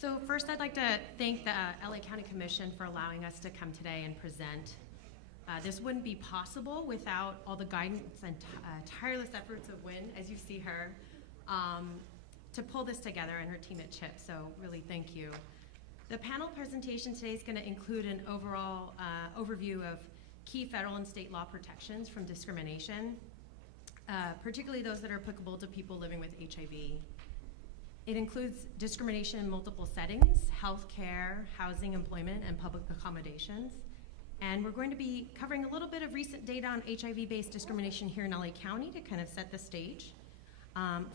So first, I'd like to thank the LA County Commission for allowing us to come today and present. This wouldn't be possible without all the guidance and tireless efforts of Wynn, as you see her, to pull this together, and her team at CHIPTS, so really thank you. The panel presentation today is going to include an overall overview of key federal and state law protections from discrimination, particularly those that are applicable to people living with HIV. It includes discrimination in multiple settings, healthcare, housing, employment, and public accommodations. And we're going to be covering a little bit of recent data on HIV-based discrimination here in LA County to kind of set the stage,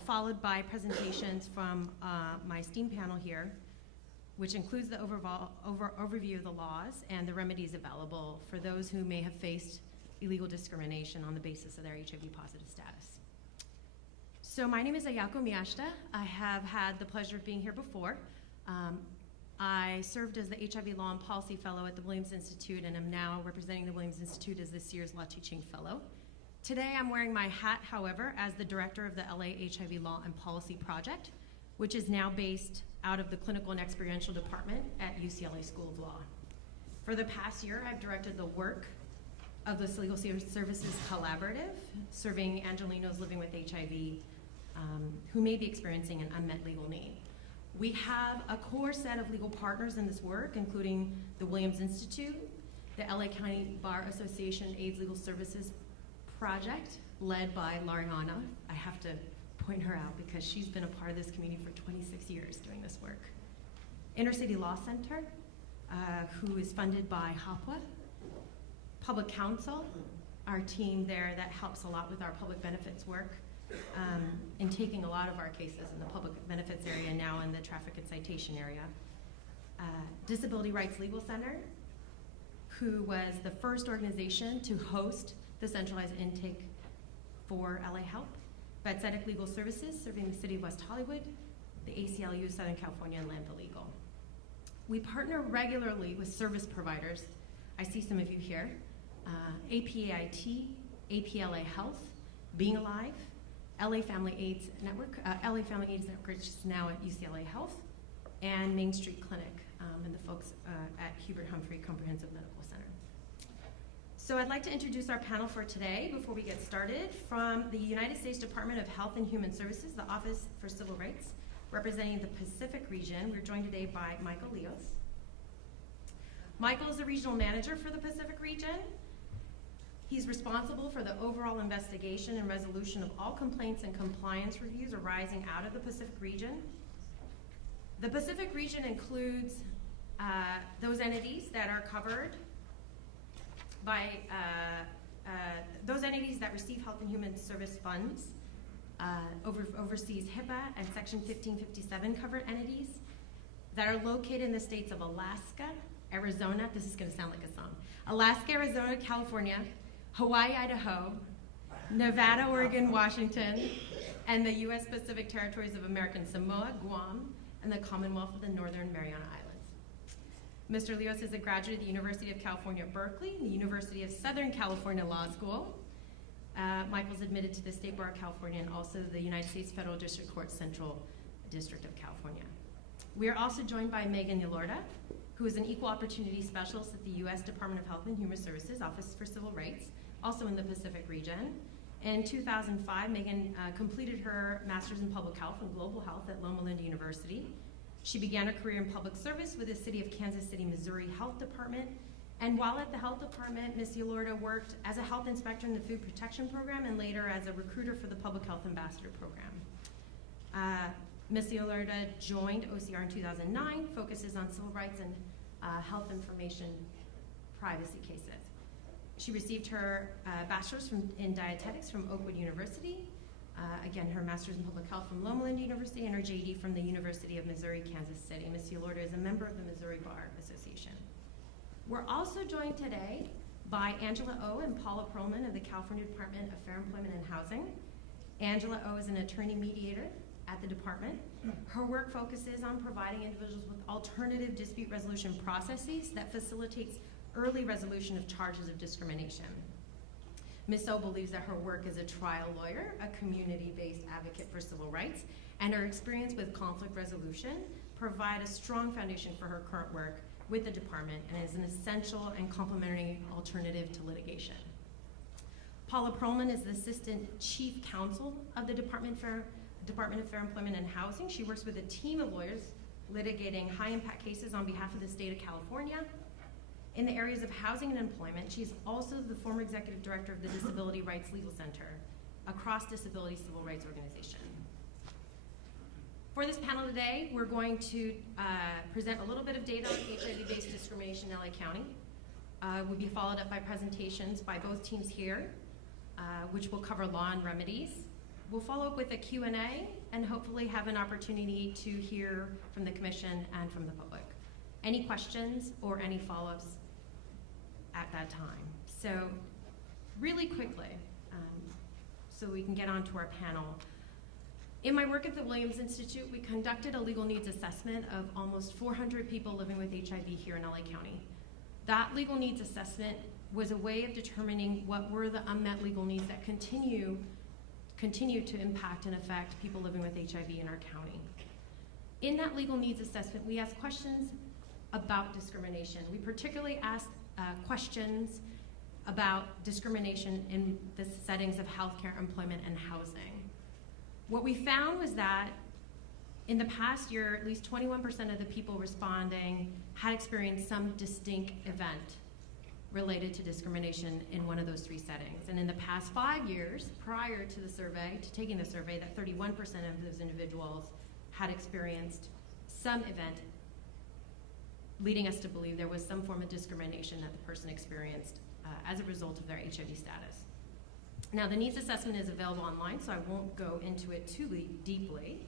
followed by presentations from my esteemed panel here, which includes the overview of the laws and the remedies available for those who may have faced illegal discrimination on the basis of their HIV-positive status. So my name is Ayako Miyashita. I have had the pleasure of being here before. I served as the HIV Law and Policy Fellow at the Williams Institute and am now representing the Williams Institute as this year's Law Teaching Fellow. Today I'm wearing my hat, however, as the director of the LA HIV Law and Policy Project, which is now based out of the Clinical and Experiential Department at UCLA School of Law. For the past year, I've directed the work of this Legal Services Collaborative, serving Angelinos living with HIV who may be experiencing an unmet legal need. We have a core set of legal partners in this work, including the Williams Institute, the LA County Bar Association AIDS Legal Services Project, led by Lariana. I have to point her out because she's been a part of this community for 26 years doing this work. Intercity Law Center, who is funded by HIPAA. Public Counsel, our team there that helps a lot with our public benefits work, in taking a lot of our cases in the public benefits area, now in the traffic and citation area. Disability Rights Legal Center, who was the first organization to host the centralized intake for LAHLPP. Vetsetic Legal Services, serving the city of West Hollywood, the ACLU of Southern California, and Lambda Legal. We partner regularly with service providers. I see some of you here. APAIT, APLA Health, Being Alive, LA Family AIDS Network, which is now at UCLA Health, and Main Street Clinic, and the folks at Hubert Humphrey Comprehensive Medical Center. So I'd like to introduce our panel for today before we get started. From the United States Department of Health and Human Services, the Office for Civil Rights, representing the Pacific region, we're joined today by Michael Leos. Michael is the regional manager for the Pacific region. He's responsible for the overall investigation and resolution of all complaints and compliance reviews arising out of the Pacific region. The Pacific region includes those entities that are covered by those entities that receive health and human service funds, oversees HIPAA and Section 1557 covered entities that are located in the states of Alaska, Arizona, this is going to sound like a song, Alaska, Arizona, California, Hawaii, Idaho, Nevada, Oregon, Washington, and the U.S. Pacific Territories of American Samoa, Guam, and the Commonwealth of the Northern Mariana Islands. Mr. Leos is a graduate of the University of California, Berkeley, the University of Southern California Law School. Michael's admitted to the State Bar of California and also the United States Federal District Court Central District of California. We are also joined by Megan Yalorda, who is an equal opportunity specialist at the U.S. Department of Health and Human Services, Office for Civil Rights, also in the Pacific region. In 2005, Megan completed her Master's in Public Health and Global Health at Loma Linda University. She began her career in public service with the City of Kansas City, Missouri Health Department. And while at the health department, Ms. Yalorda worked as a health inspector in the Food Protection Program and later as a recruiter for the Public Health Ambassador Program. Ms. Yalorda joined OCR in 2009, focuses on civil rights and health information privacy cases. She received her bachelor's in dietetics from Oakwood University, again, her master's in public health from Loma Linda University, and her JD from the University of Missouri, Kansas City. Ms. Yalorda is a member of the Missouri Bar Association. We're also joined today by Angela O. and Paula Perlman of the California Department of Fair Employment and Housing. Angela O. is an attorney mediator at the department. Her work focuses on providing individuals with alternative dispute resolution processes that facilitates early resolution of charges of discrimination. Ms. O believes that her work as a trial lawyer, a community-based advocate for civil rights, and her experience with conflict resolution provide a strong foundation for her current work with the department and is an essential and complementary alternative to litigation. Paula Perlman is the Assistant Chief Counsel of the Department of Fair Employment and Housing. She works with a team of lawyers litigating high-impact cases on behalf of the state of California. In the areas of housing and employment, she's also the former executive director of the Disability Rights Legal Center, a cross-disability civil rights organization. For this panel today, we're going to present a little bit of data on HIV-based discrimination in LA County. Will be followed up by presentations by both teams here, which will cover law and remedies. We'll follow up with a Q&A and hopefully have an opportunity to hear from the commission and from the public. Any questions or any follow-ups at that time. So really quickly, so we can get on to our panel. In my work at the Williams Institute, we conducted a legal needs assessment of almost 400 people living with HIV here in LA County. That legal needs assessment was a way of determining what were the unmet legal needs that continue to impact and affect people living with HIV in our county. In that legal needs assessment, we asked questions about discrimination. We particularly asked questions about discrimination in the settings of healthcare, employment, and housing. What we found was that in the past year, at least 21% of the people responding had experienced some distinct event related to discrimination in one of those three settings. And in the past 5 years, prior to the survey, to taking the survey, that 31% of those individuals had experienced some event leading us to believe there was some form of discrimination that the person experienced as a result of their HIV status. Now, the needs assessment is available online, so I won't go into it too deeply,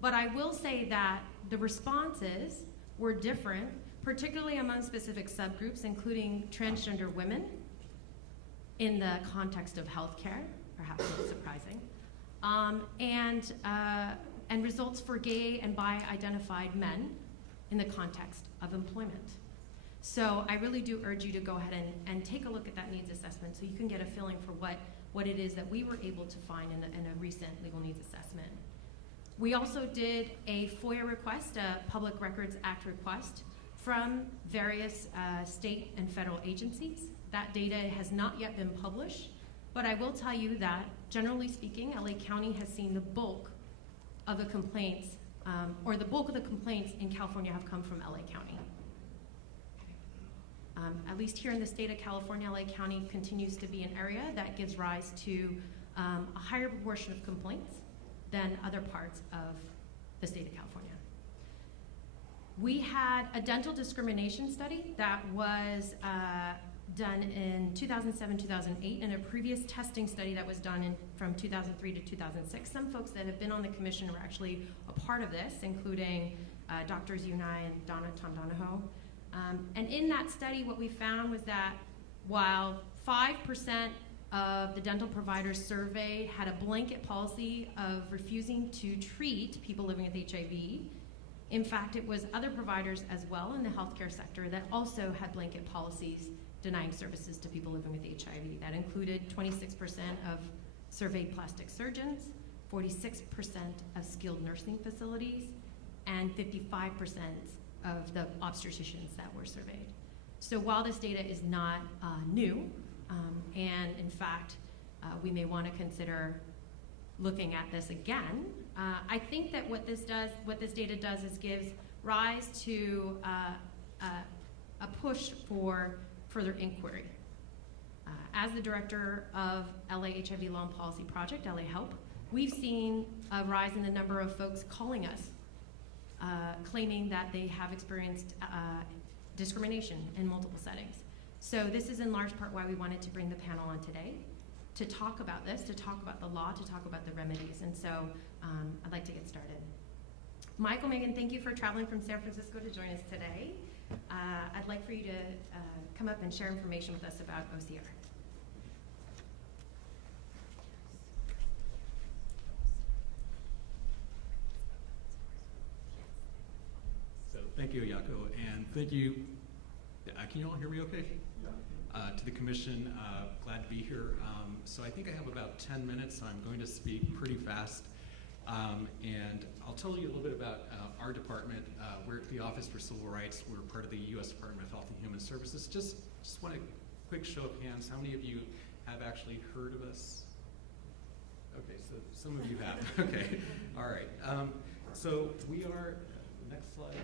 but I will say that the responses were different, particularly among specific subgroups, including transgender women in the context of healthcare, perhaps not surprising, and results for gay and bi-identified men in the context of employment. So I really do urge you to go ahead and take a look at that needs assessment so you can get a feeling for what it is that we were able to find in a recent legal needs assessment. We also did a FOIA request, a Public Records Act request, from various state and federal agencies. That data has not yet been published, but I will tell you that, generally speaking, LA County has seen the bulk of the complaints, or the bulk of the complaints in California have come from LA County. At least here in the state of California, LA County continues to be an area that gives rise to a higher proportion of complaints than other parts of the state of California. We had a dental discrimination study that was done in 2007-2008 and a previous testing study that was done from 2003 to 2006. Some folks that have been on the commission were actually a part of this, including Drs. Unai and Tom Donahoe. And in that study, what we found was that while 5% of the dental providers surveyed had a blanket policy of refusing to treat people living with HIV, in fact, it was other providers as well in the healthcare sector that also had blanket policies denying services to people living with HIV. That included 26% of surveyed plastic surgeons, 46% of skilled nursing facilities, and 55% of the obstetricians that were surveyed. So while this data is not new, and in fact, we may want to consider looking at this again, I think that what this data does is gives rise to a push for further inquiry. As the director of LA HIV Law and Policy Project, LAHLPP, we've seen a rise in the number of folks calling us, claiming that they have experienced discrimination in multiple settings. So this is in large part why we wanted to bring the panel on today, to talk about this, to talk about the law, to talk about the remedies. And so I'd like to get started. Michael, Megan, thank you for traveling from San Francisco to join us today. I'd like for you to come up and share information with us about OCR. So thank you, Yako, and thank you. Can you all hear me okay? Yeah. To the commission, glad to be here. So I think I have about 10 minutes, so I'm going to speak pretty fast. And I'll tell you a little bit about our department. We're at the Office for Civil Rights. We're part of the U.S. Department of Health and Human Services. Just want a quick show of hands. How many of you have actually heard of us? Okay, so some of you have. Okay, all right. So we are, next slide.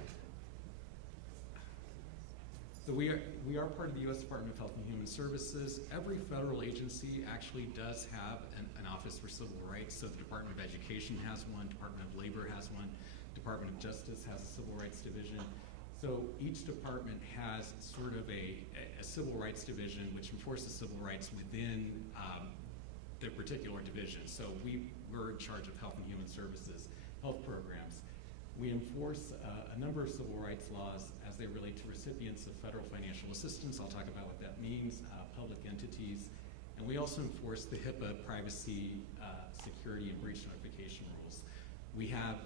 So we are part of the U.S. Department of Health and Human Services. Every federal agency actually does have an Office for Civil Rights. So the Department of Education has one, Department of Labor has one, Department of Justice has a Civil Rights Division. So each department has sort of a Civil Rights Division which enforces civil rights within their particular division. So we're in charge of Health and Human Services, health programs. We enforce a number of civil rights laws as they relate to recipients of federal financial assistance. I'll talk about what that means, public entities. And we also enforce the HIPAA privacy, security, and breach notification rules. We have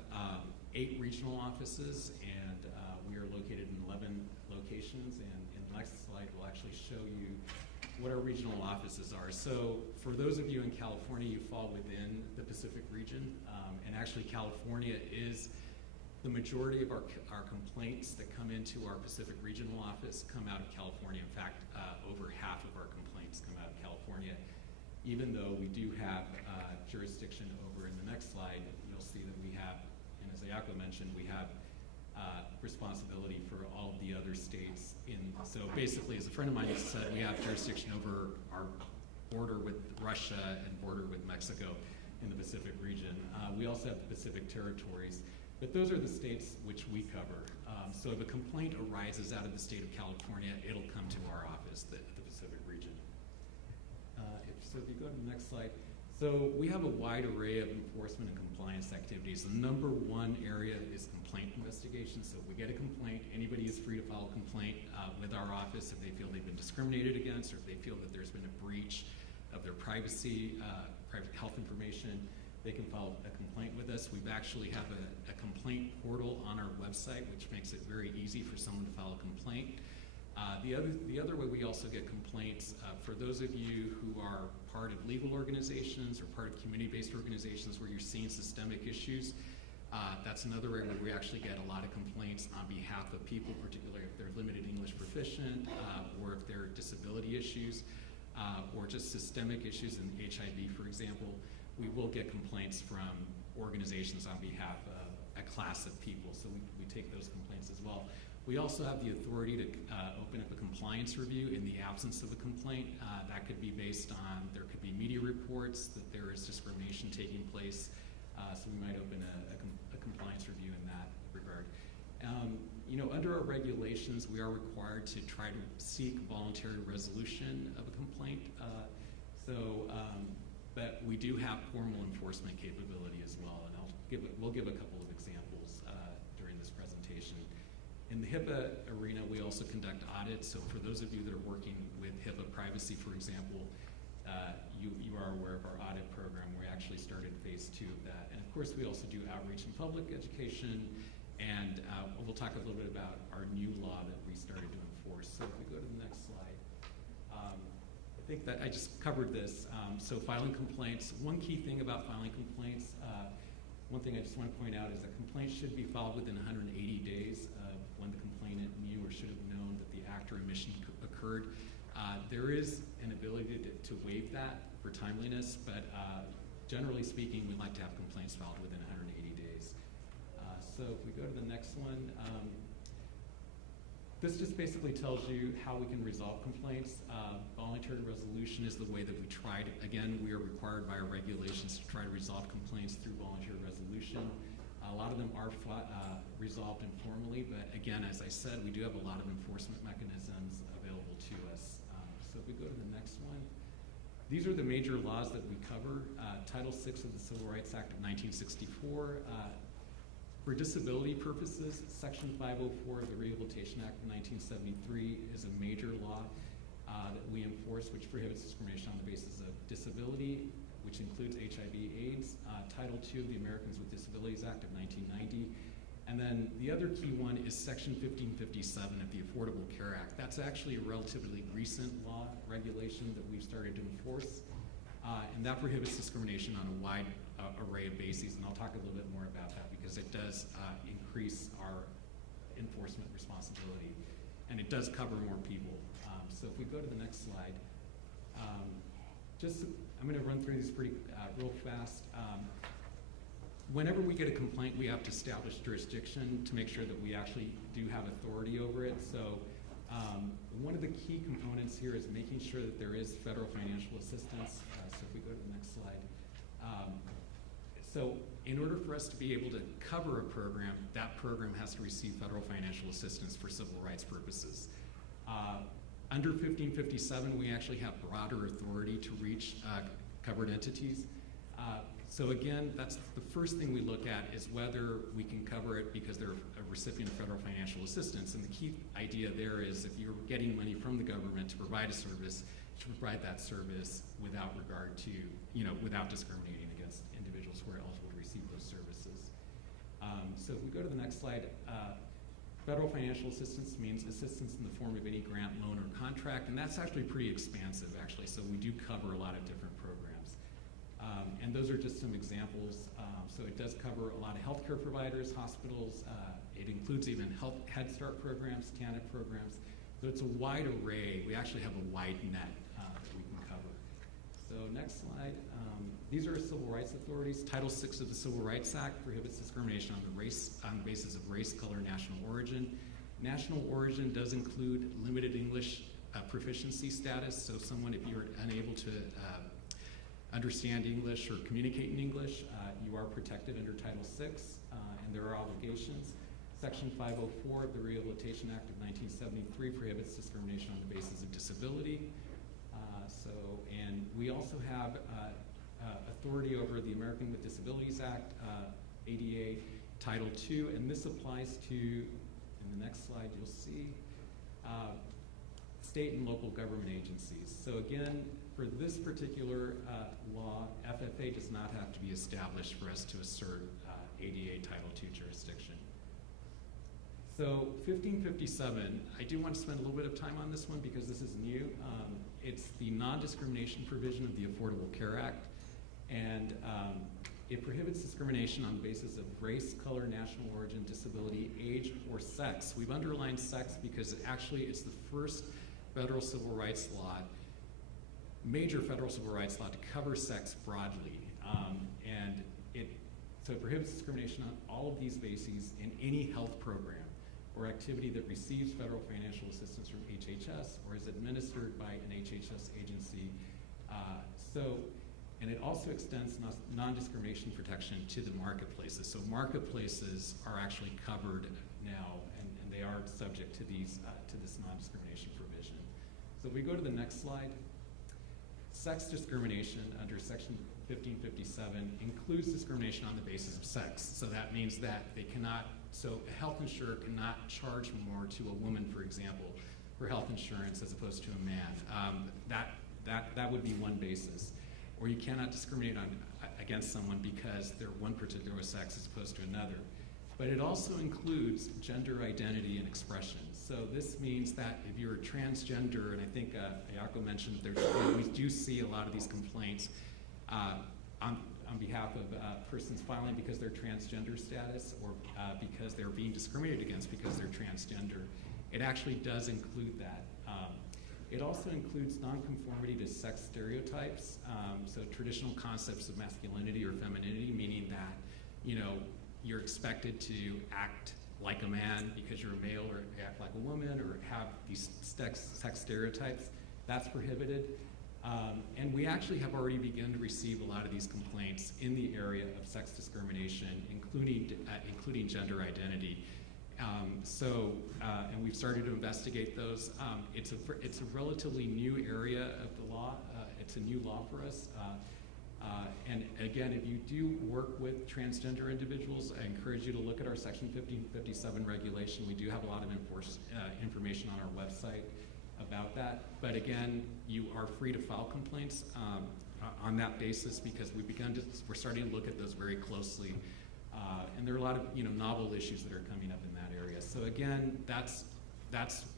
8 regional offices, and we are located in 11 locations. And in the next slide, we'll actually show you what our regional offices are. So for those of you in California, you fall within the Pacific region. And actually, California is the majority of our complaints that come into our Pacific Regional Office come out of California. In fact, over half of our complaints come out of California, even though we do have jurisdiction over in the next slide. You'll see that we have, and as Ayako mentioned, we have responsibility for all of the other states. So basically, as a friend of mine said, we have jurisdiction over our border with Russia and border with Mexico in the Pacific region. We also have the Pacific territories. But those are the states which we cover. So if a complaint arises out of the state of California, it'll come to our office, the Pacific region. If you go to the next slide. So we have a wide array of enforcement and compliance activities. The number one area is complaint investigation. So if we get a complaint, anybody is free to file a complaint with our office if they feel they've been discriminated against or if they feel that there's been a breach of their privacy, private health information. They can file a complaint with us. We actually have a complaint portal on our website, which makes it very easy for someone to file a complaint. The other way we also get complaints, for those of you who are part of legal organizations or part of community-based organizations where you're seeing systemic issues, that's another area where we actually get a lot of complaints on behalf of people, particularly if they're limited English proficient, or if they're disability issues, or just systemic issues in HIV, for example. We will get complaints from organizations on behalf of a class of people, so we take those complaints as well. We also have the authority to open up a compliance review in the absence of a complaint. That could be based on, there could be media reports that there is discrimination taking place, so we might open a compliance review in that regard. Under our regulations, we are required to try to seek voluntary resolution of a complaint. But we do have formal enforcement capability as well, and we'll give a couple of examples during this presentation. In the HIPAA arena, we also conduct audits. So for those of you that are working with HIPAA privacy, for example, you are aware of our audit program. We actually started phase 2 of that. And of course, we also do outreach and public education, and we'll talk a little bit about our new law that we started to enforce. So if we go to the next slide. I think that I just covered this. So filing complaints, one key thing about filing complaints, one thing I just want to point out is that complaints should be filed within 180 days of when the complainant knew or should have known that the act or omission occurred. There is an ability to waive that for timeliness, but generally speaking, we'd like to have complaints filed within 180 days. So if we go to the next one, this just basically tells you how we can resolve complaints. Voluntary resolution is the way that we try to, again, we are required by our regulations to try to resolve complaints through voluntary resolution. A lot of them are resolved informally, but again, as I said, we do have a lot of enforcement mechanisms available to us. So if we go to the next one. These are the major laws that we cover. Title VI of the Civil Rights Act of 1964. For disability purposes, Section 504 of the Rehabilitation Act of 1973 is a major law that we enforce, which prohibits discrimination on the basis of disability, which includes HIV/AIDS. Title II of the Americans with Disabilities Act of 1990. And then the other key one is Section 1557 of the Affordable Care Act. That's actually a relatively recent law regulation that we've started to enforce. and that prohibits discrimination on a wide array of bases, and I'll talk a little bit more about that because it does increase our enforcement responsibility, and it does cover more people. So if we go to the next slide, I'm going to run through these pretty real fast. Whenever we get a complaint, we have to establish jurisdiction to make sure that we actually do have authority over it. So one of the key components here is making sure that there is federal financial assistance. So if we go to the next slide. So in order for us to be able to cover a program, that program has to receive federal financial assistance for civil rights purposes. Under 1557, we actually have broader authority to reach covered entities. So again, that's the first thing we look at is whether we can cover it because they're a recipient of federal financial assistance. And the key idea there is if you're getting money from the government to provide a service, to provide that service without regard to, without discriminating against individuals who are eligible to receive those services. So if we go to the next slide, federal financial assistance means assistance in the form of any grant, loan, or contract, and that's actually pretty expansive, actually. So we do cover a lot of different programs. And those are just some examples. So it does cover a lot of healthcare providers, hospitals. It includes even Head Start programs, TANF programs. So it's a wide array. We actually have a wide net that we can cover. So next slide. These are civil rights authorities. Title VI of the Civil Rights Act prohibits discrimination on the basis of race, color, national origin. National origin does include limited English proficiency status. So someone, if you're unable to understand English or communicate in English, you are protected under Title VI, and there are obligations. Section 504 of the Rehabilitation Act of 1973 prohibits discrimination on the basis of disability. And we also have authority over the American with Disabilities Act, ADA, Title II, and this applies to, in the next slide you'll see, state and local government agencies. So again, for this particular law, FFA does not have to be established for us to assert ADA Title II jurisdiction. So 1557, I do want to spend a little bit of time on this one because this is new. It's the non-discrimination provision of the Affordable Care Act, and it prohibits discrimination on the basis of race, color, national origin, disability, age, or sex. We've underlined sex because actually it's the first federal civil rights law, major federal civil rights law to cover sex broadly. So it prohibits discrimination on all of these bases in any health program or activity that receives federal financial assistance from HHS or is administered by an HHS agency. And it also extends non-discrimination protection to the marketplaces. So marketplaces are actually covered now, and they are subject to this non-discrimination provision. So if we go to the next slide, sex discrimination under Section 1557 includes discrimination on the basis of sex. So that means that a health insurer cannot charge more to a woman, for example, for health insurance as opposed to a man. That would be one basis. Or you cannot discriminate against someone because they're one particular sex as opposed to another. But it also includes gender identity and expression. So this means that if you're transgender, and I think Ayako mentioned that we do see a lot of these complaints on behalf of persons filing because they're transgender status or because they're being discriminated against because they're transgender. It actually does include that. It also includes nonconformity to sex stereotypes, so traditional concepts of masculinity or femininity, meaning that you're expected to act like a man because you're a male, or act like a woman, or have these sex stereotypes. That's prohibited. And we actually have already begun to receive a lot of these complaints in the area of sex discrimination, including gender identity. And we've started to investigate those. It's a relatively new area of the law. It's a new law for us. And again, if you do work with transgender individuals, I encourage you to look at our Section 1557 regulation. We do have a lot of information on our website about that. But again, you are free to file complaints on that basis because we're starting to look at those very closely. And there are a lot of novel issues that are coming up in that area. So again, that's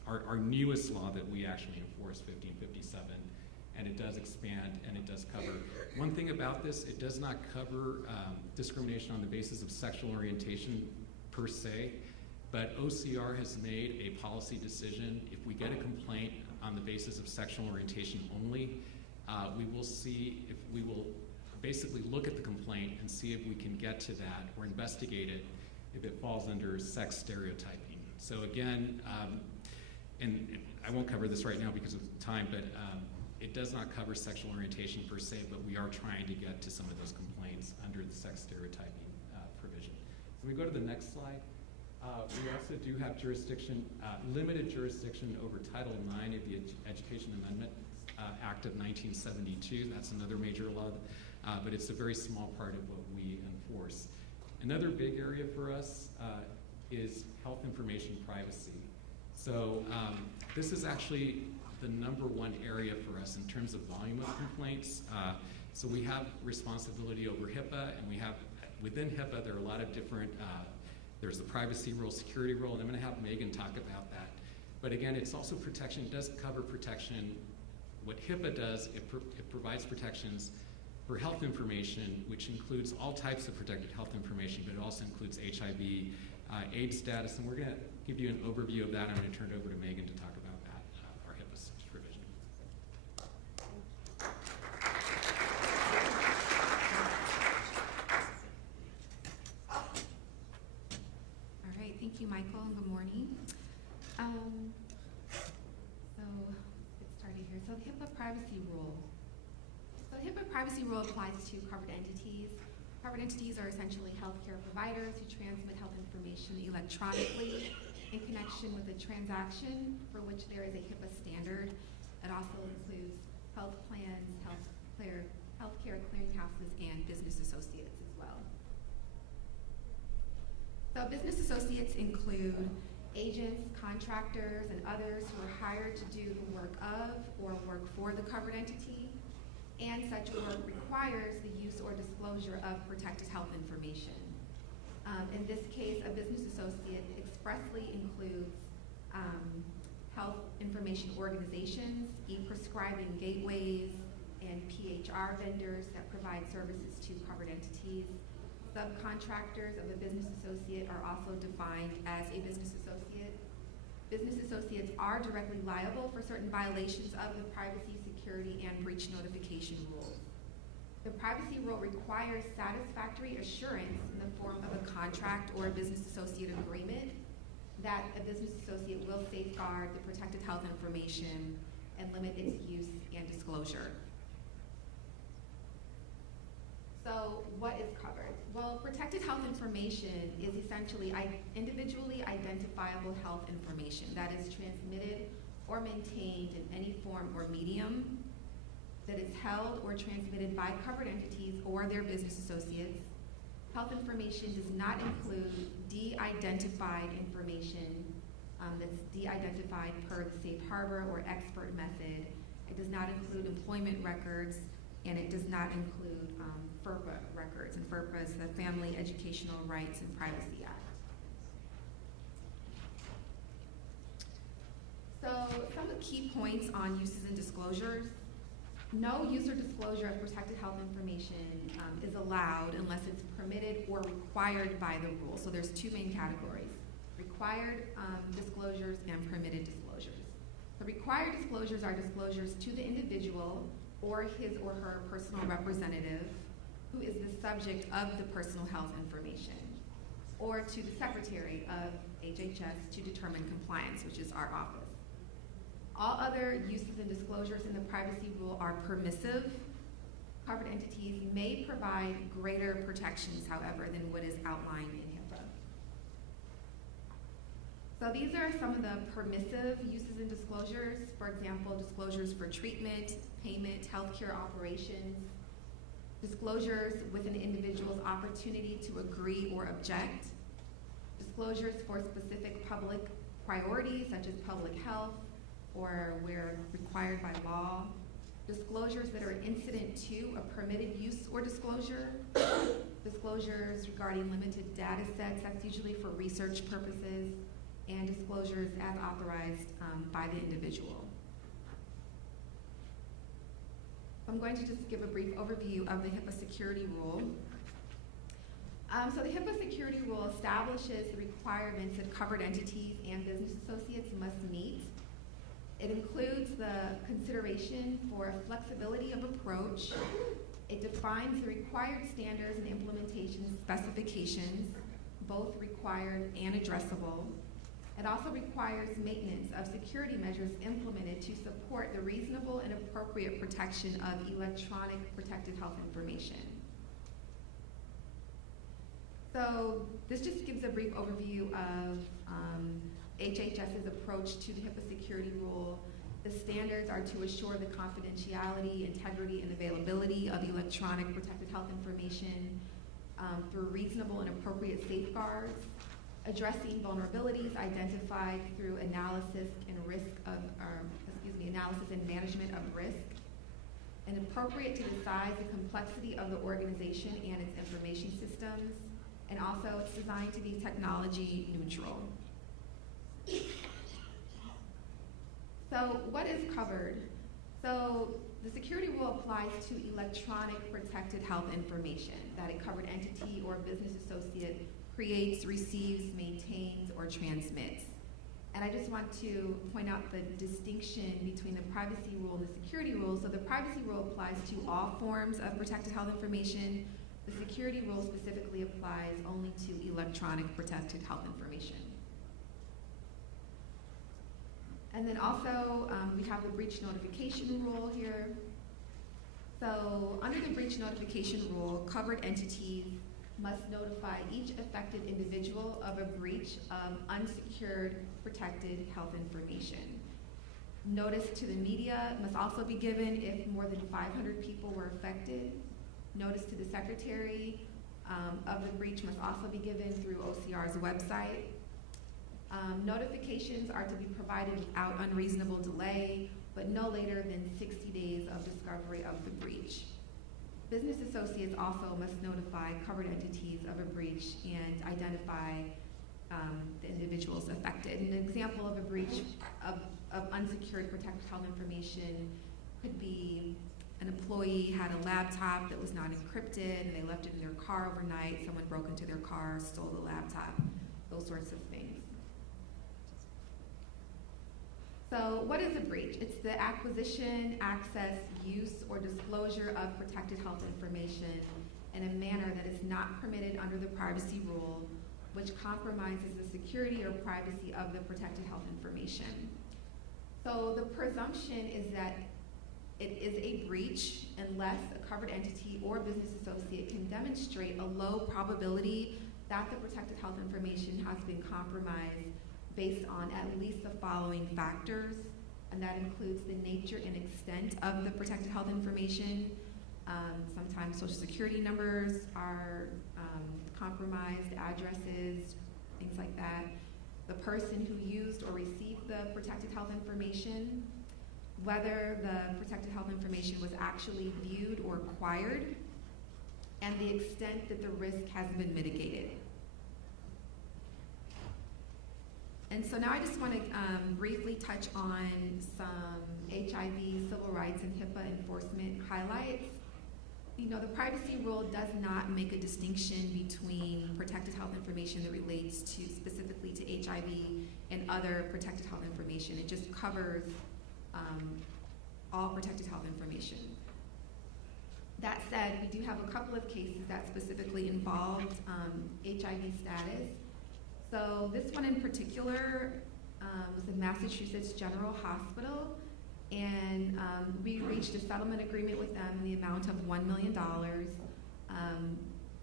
our newest law that we actually enforce, 1557, and it does does expand and it does cover. One thing about this, it does not cover discrimination on the basis of sexual orientation per se, but OCR has made a policy decision. If we get a complaint on the basis of sexual orientation only, we will basically look at the complaint and see if we can get to that or investigate it if it falls under sex stereotyping. So again, and I won't cover this right now because of time, but it does not cover sexual orientation per se, but we are trying to get to some of those complaints under the sex stereotyping provision. So we go to the next slide. We also do have limited jurisdiction over Title IX of the Education Amendment Act of 1972. That's another major law, but it's a very small part of what we enforce. Another big area for us is health information privacy. So this is actually the #1 area for us in terms of volume of complaints. So we have responsibility over HIPAA, and we have, within HIPAA, there are a lot of different, there's the privacy rule, security rule, and I'm gonna have Megan talk about that. But again, it's also protection, it does cover protection. What HIPAA does, it provides protections for health information, which includes all types of protected health information, but it also includes HIV, AIDS status, and we're gonna give you an overview of that. I'm gonna turn it over to Megan to talk about that, our HIPAA provision. All right, thank you, Michael, and good morning. So let's get started here. So the HIPAA privacy rule. So the HIPAA privacy rule applies to covered entities. Covered entities are essentially healthcare providers who transmit health information electronically in connection with a transaction for which there is a HIPAA standard. It also includes health plans, healthcare clearinghouses, and business associates as well. So business associates include agents, contractors, and others who are hired to do the work of or work for the covered entity, and such work requires the use or disclosure of protected health information. In this case, a business associate expressly includes health information organizations, e-prescribing gateways, and PHR vendors that provide services to covered entities. Subcontractors of a business associate are also defined as a business associate. Business associates are directly liable for certain violations of the privacy, security, and breach notification rules. The privacy rule requires satisfactory assurance in the form of a contract or a business associate agreement that a business associate will safeguard the protected health information and limit its use and disclosure. So what is covered? Well, protected health information is essentially individually identifiable health information that is transmitted or maintained in any form or medium that is held or transmitted by covered entities or their business associates. Health information does not include de-identified information that's de-identified per the safe harbor or expert method. It does not include employment records, and it does not include FERPA records, and FERPA is the Family Educational Rights and Privacy Act. So some of the key points on uses and disclosures. No use or disclosure of protected health information is allowed unless it's permitted or required by the rule. So there's two main categories: required disclosures and permitted disclosures. The required disclosures are disclosures to the individual or his or her personal representative who is the subject of the personal health information, or to the Secretary of HHS to determine compliance, which is our office. All other uses and disclosures in the privacy rule are permissive. Covered entities may provide greater protections, however, than what is outlined in HIPAA. So these are some of the permissive uses and disclosures. For example, disclosures for treatment, payment, healthcare operations, disclosures with an individual's opportunity to agree or object, disclosures for specific public priorities such as public health or where required by law, disclosures that are incident to a permitted use or disclosure, disclosures regarding limited data sets, that's usually for research purposes, and disclosures as authorized by the individual. I'm going to just give a brief overview of the HIPAA security rule. So the HIPAA security rule establishes the requirements that covered entities and business associates must meet. It includes the consideration for flexibility of approach. It defines the required standards and implementation specifications, both required and addressable. It also requires maintenance of security measures implemented to support the reasonable and appropriate protection of electronic protected health information. So this just gives a brief overview of HHS's approach to the HIPAA security rule. The standards are to assure the confidentiality, integrity, and availability of electronic protected health information through reasonable and appropriate safeguards, addressing vulnerabilities identified through analysis and analysis and management of risk, and appropriate to the size and complexity of the organization and its information systems, and also it's designed to be technology neutral. So what is covered? So the security rule applies to electronic protected health information that a covered entity or business associate creates, receives, maintains, or transmits. And I just want to point out the distinction between the privacy rule and the security rule. So the privacy rule applies to all forms of protected health information. The security rule specifically applies only to electronic protected health information. And then also, we have the breach notification rule here. So under the breach notification rule, covered entities must notify each affected individual of a breach of unsecured protected health information. Notice to the media must also be given if more than 500 people were affected. Notice to the secretary of the breach must also be given through OCR's website. Notifications are to be provided without unreasonable delay, but no later than 60 days of discovery of the breach. Business associates also must notify covered entities of a breach and identify the individuals affected. An example of a breach of unsecured protected health information could be an employee had a laptop that was not encrypted and they left it in their car overnight. Someone broke into their car, stole the laptop, those sorts of things. So what is a breach? It's the acquisition, access, use, or disclosure of protected health information in a manner that is not permitted under the privacy rule, which compromises the security or privacy of the protected health information. So the presumption is that it is a breach unless a covered entity or business associate can demonstrate a low probability that the protected health information has been compromised based on at least the following factors, and that includes the nature and extent of the protected health information. Sometimes social security numbers are compromised, addresses, things like that. The person who used or received the protected health information, whether the protected health information was actually viewed or acquired, and the extent that the risk has been mitigated. And so now I just want to briefly touch on some HIV, civil rights, and HIPAA enforcement highlights. You know, the privacy rule does not make a distinction between protected health information that relates to specifically to HIV and other protected health information. It just covers all protected health information. That said, we do have a couple of cases that specifically involved HIV status. So this one in particular was the Massachusetts General Hospital, and we reached a settlement agreement with them in the amount of $1 million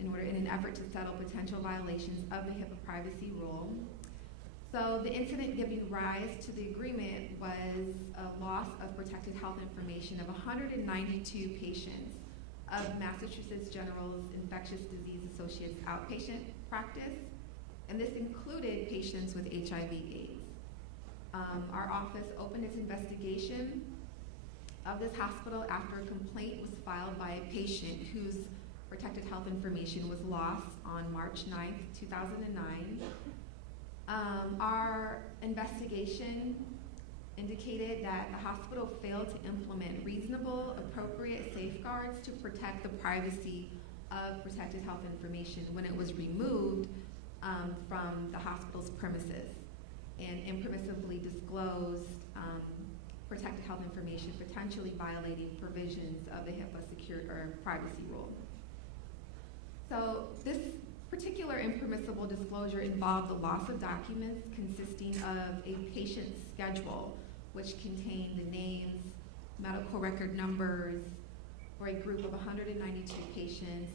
in an effort to settle potential violations of the HIPAA privacy rule. So the incident giving rise to the agreement was a loss of protected health information of 192 patients of Massachusetts General's Infectious Disease Associates outpatient practice, and this included patients with HIV/AIDS. Our office opened its investigation of this hospital after a complaint was filed by a patient whose protected health information was lost on March 9th, 2009. Our investigation indicated that the hospital failed to implement reasonable reasonable, appropriate safeguards to protect the privacy of protected health information when it was removed from the hospital's premises and impermissibly disclosed protected health information, potentially violating provisions of the HIPAA secure or privacy rule. So this particular impermissible disclosure involved the loss of documents consisting of a patient's schedule, which contained the names, medical record numbers for a group of 192 patients,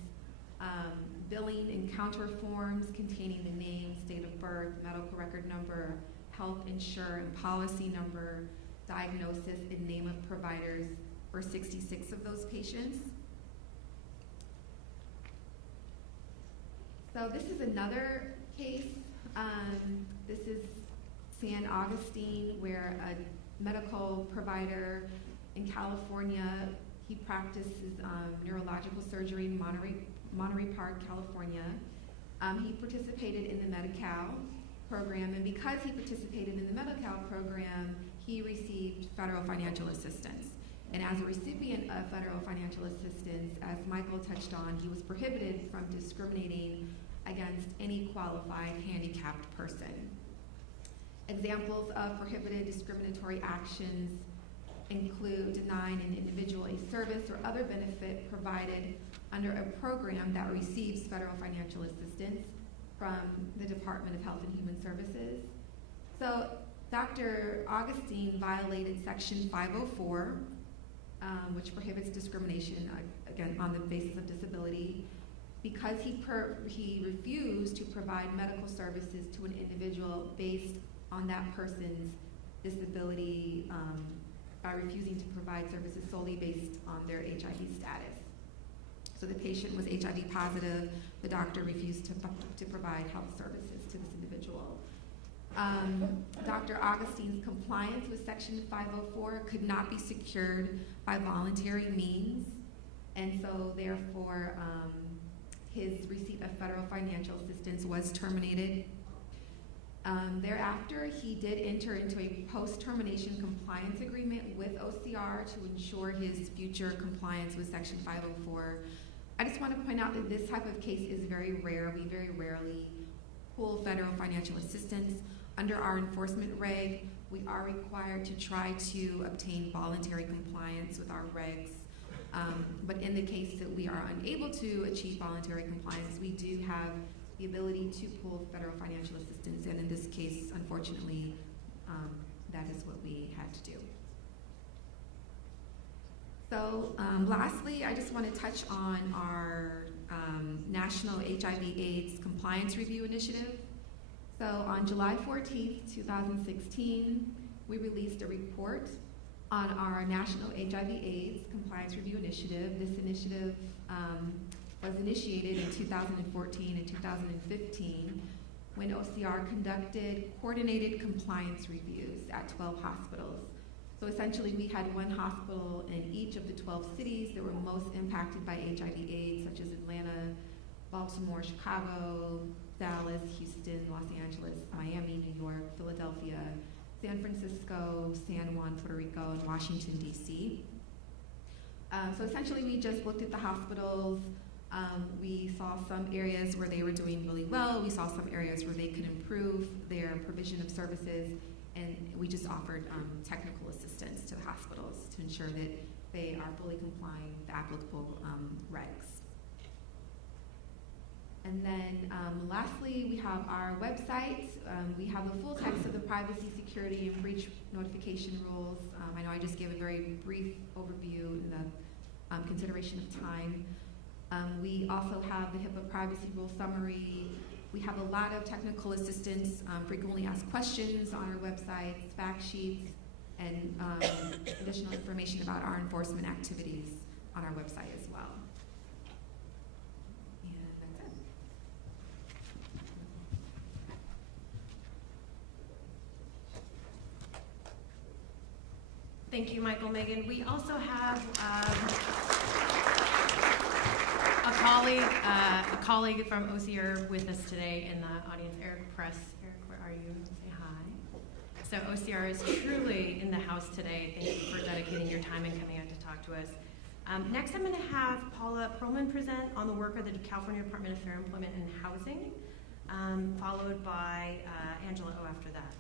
billing encounter forms containing the name, date of birth, medical record number, health insurer and policy number, diagnosis, and name of providers for 66 of those patients. So this is another case. This is San Augustine, where a medical provider in California, he practices neurological surgery in Monterey Park, California. He participated in the Medi-Cal program, and because he participated in the Medi-Cal program, he received federal financial assistance. And as a recipient of federal financial assistance, as Michael touched on, he was prohibited from discriminating against any qualified handicapped person. Examples of prohibited discriminatory actions include denying an individual a service or other benefit provided under a program that receives federal financial assistance from the Department of Health and Human Services. So Dr. Augustine violated Section 504, which prohibits discrimination, again, on the basis of disability, because he refused to provide medical services to an individual based on that person's disability, by refusing to provide services solely based on their HIV status. So the patient was HIV positive, the doctor refused to provide health services to this individual. Dr. Augustine's compliance with Section 504 could not be secured by voluntary means, and so therefore his receipt of federal financial assistance was terminated. Thereafter, he did enter into a post-termination compliance agreement with OCR to ensure his future compliance with Section 504. I just want to point out that this type of case is very rare. We very rarely pull federal financial assistance. Under our enforcement reg, we are required to try to obtain voluntary compliance with our regs. But in the case that we are unable to achieve voluntary compliance, we do have the ability to pull federal financial assistance, and in this case, unfortunately, that is what we had to do. So lastly, I just want to touch on our National HIV-AIDS Compliance Review Initiative. So on July 14th, 2016, we released a report on our National HIV-AIDS Compliance Review Initiative. This initiative was initiated in 2014 and 2015 when OCR conducted coordinated compliance reviews at 12 hospitals. So essentially we had one hospital in each of the 12 cities that were most impacted by HIV/AIDS, such as Atlanta, Baltimore, Chicago, Dallas, Houston, Los Angeles, Miami, New York, Philadelphia, San Francisco, San Juan, Puerto Rico, and Washington, D.C. So essentially we just looked at the hospitals. We saw some areas where they were doing really well. We saw some areas where they could improve their provision of services, and we just offered technical assistance to the hospitals to ensure that they are fully complying with the applicable regs. And then lastly, we have our website. We have the full text of the privacy, security, and breach notification rules. I know I just gave a very brief overview in the consideration of time. We also have the HIPAA privacy rule summary. We have a lot of technical assistance, frequently asked questions on our website, fact sheets, and additional information about our enforcement activities on our website as well. And that's it. Thank you, Michael, Megan. We also have a colleague from OCR with us today in the audience, Eric Press. Eric, where are you? Say hi. So OCR is truly in the house today. Thank you for dedicating your time and coming out to talk to us. Next, I'm going to have Paula Perlman present on the work of the California Department of Fair Employment and Housing, followed by Angela O after that.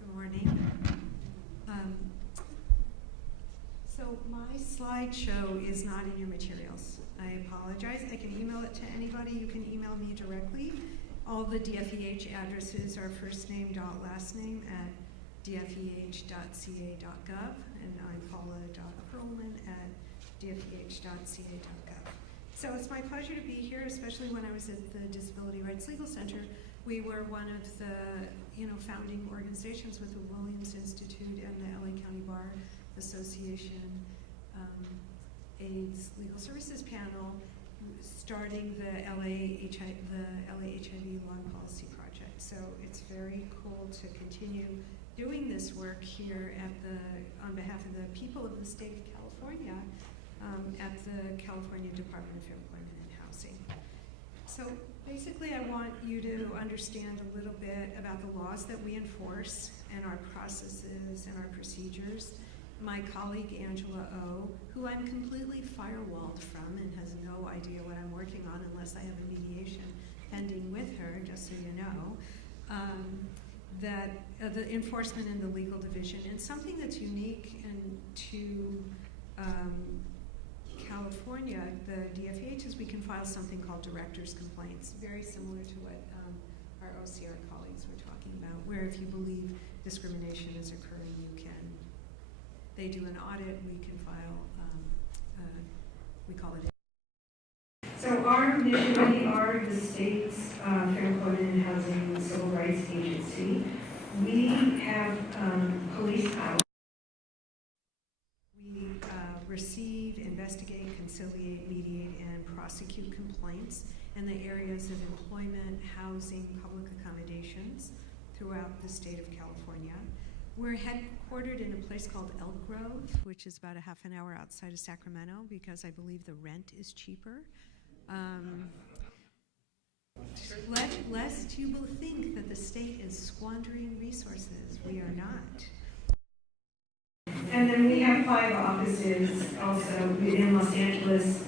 Good morning. So my slideshow is not in your materials. I apologize. I can email it to anybody. You can email me directly. All the DFEH addresses are first name dot last name at dfeh.ca.gov, and I'm paula.perlman at dfeh.ca.gov. So it's my pleasure to be here, especially when I was at the Disability Rights Legal Center. We were one of the founding organizations with the Williams Institute and the LA County Bar Association AIDS Legal Services Panel, starting the LA HIV Law and Policy Project. So it's very cool to continue doing this work here on behalf of the people of the state of California at the California Department of Fair Employment and Housing. So basically I want you to understand a little bit about the laws that we enforce and our processes and our procedures. My colleague Angela O, who I'm completely firewalled from and has no idea what I'm working on unless I have a mediation pending with her, just so you know, that the enforcement in the legal division, and something that's unique to California, the DFEH, is we can file something called director's complaints, very similar to what our OCR colleagues were talking about, where if you believe discrimination is occurring, you can. They do an audit, we can file, we call it. So our mission, we are the state's Fair Employment and Housing Civil Rights Agency. We have police power. We receive, investigate, conciliate, mediate, and prosecute complaints in the areas of employment, housing, public accommodations throughout the state of California. We're headquartered in a place called Elk Grove, which is about a half an hour outside of Sacramento, because I believe the rent is cheaper. Lest you will think that the state is squandering resources. We are not. And then we have 5 offices also in Los Angeles,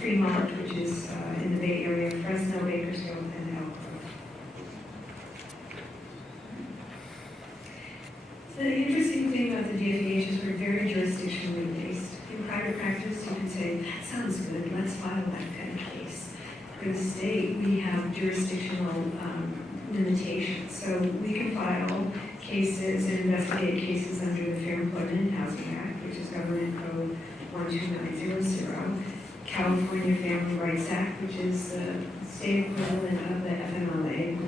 Fremont, which is in the Bay Area, Fresno, Bakersfield, and Elk Grove. The interesting thing about the DFEH is we're very jurisdictionally based. In private practice, you can say, that sounds good, let's file that kind of case. For the state, we have jurisdictional limitations. So we can file cases and investigate cases under the Fair Employment and Housing Act, which is Government Code 12900, California Family Rights Act, which is the state equivalent of the FMLA.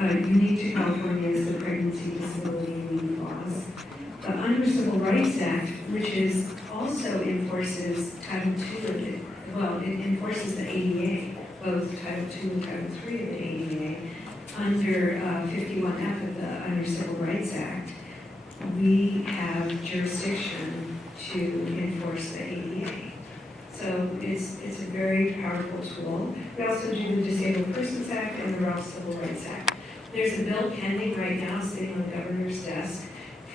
Unique to California is the pregnancy, disability, and leave laws. The Under Civil Rights Act, which also enforces Title II of it, it enforces the ADA, both Title II and Title III of the ADA. Under 51F of the Under Civil Rights Act, we have jurisdiction to enforce the ADA. So it's a very powerful tool. We also do the Disabled Persons Act and the Ralph Civil Rights Act. There's a bill pending right now sitting on the governor's desk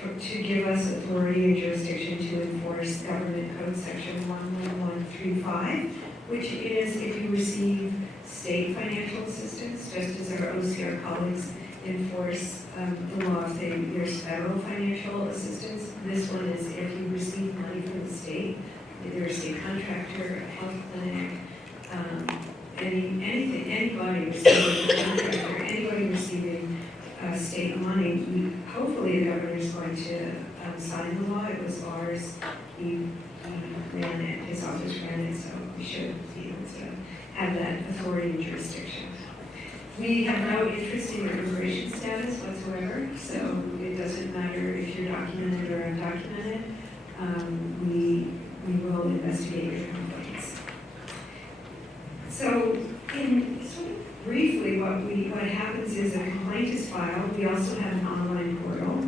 to give us authority and jurisdiction to enforce Government Code Section 11135, which is if you receive state financial assistance, just as our OCR colleagues enforce the law if there's federal financial assistance. This one is if you receive money from the state, either a state contractor, a health clinic, anybody receiving a contractor, anybody receiving state money, hopefully the governor is going to sign the law. It was ours. He ran it, his office ran it, so we should be able to have that authority and jurisdiction. We have no interest in your immigration status whatsoever, so it doesn't matter if you're documented or undocumented. We will investigate your complaints. So, in sort of briefly, what happens is a complaint is filed. We also have an online portal,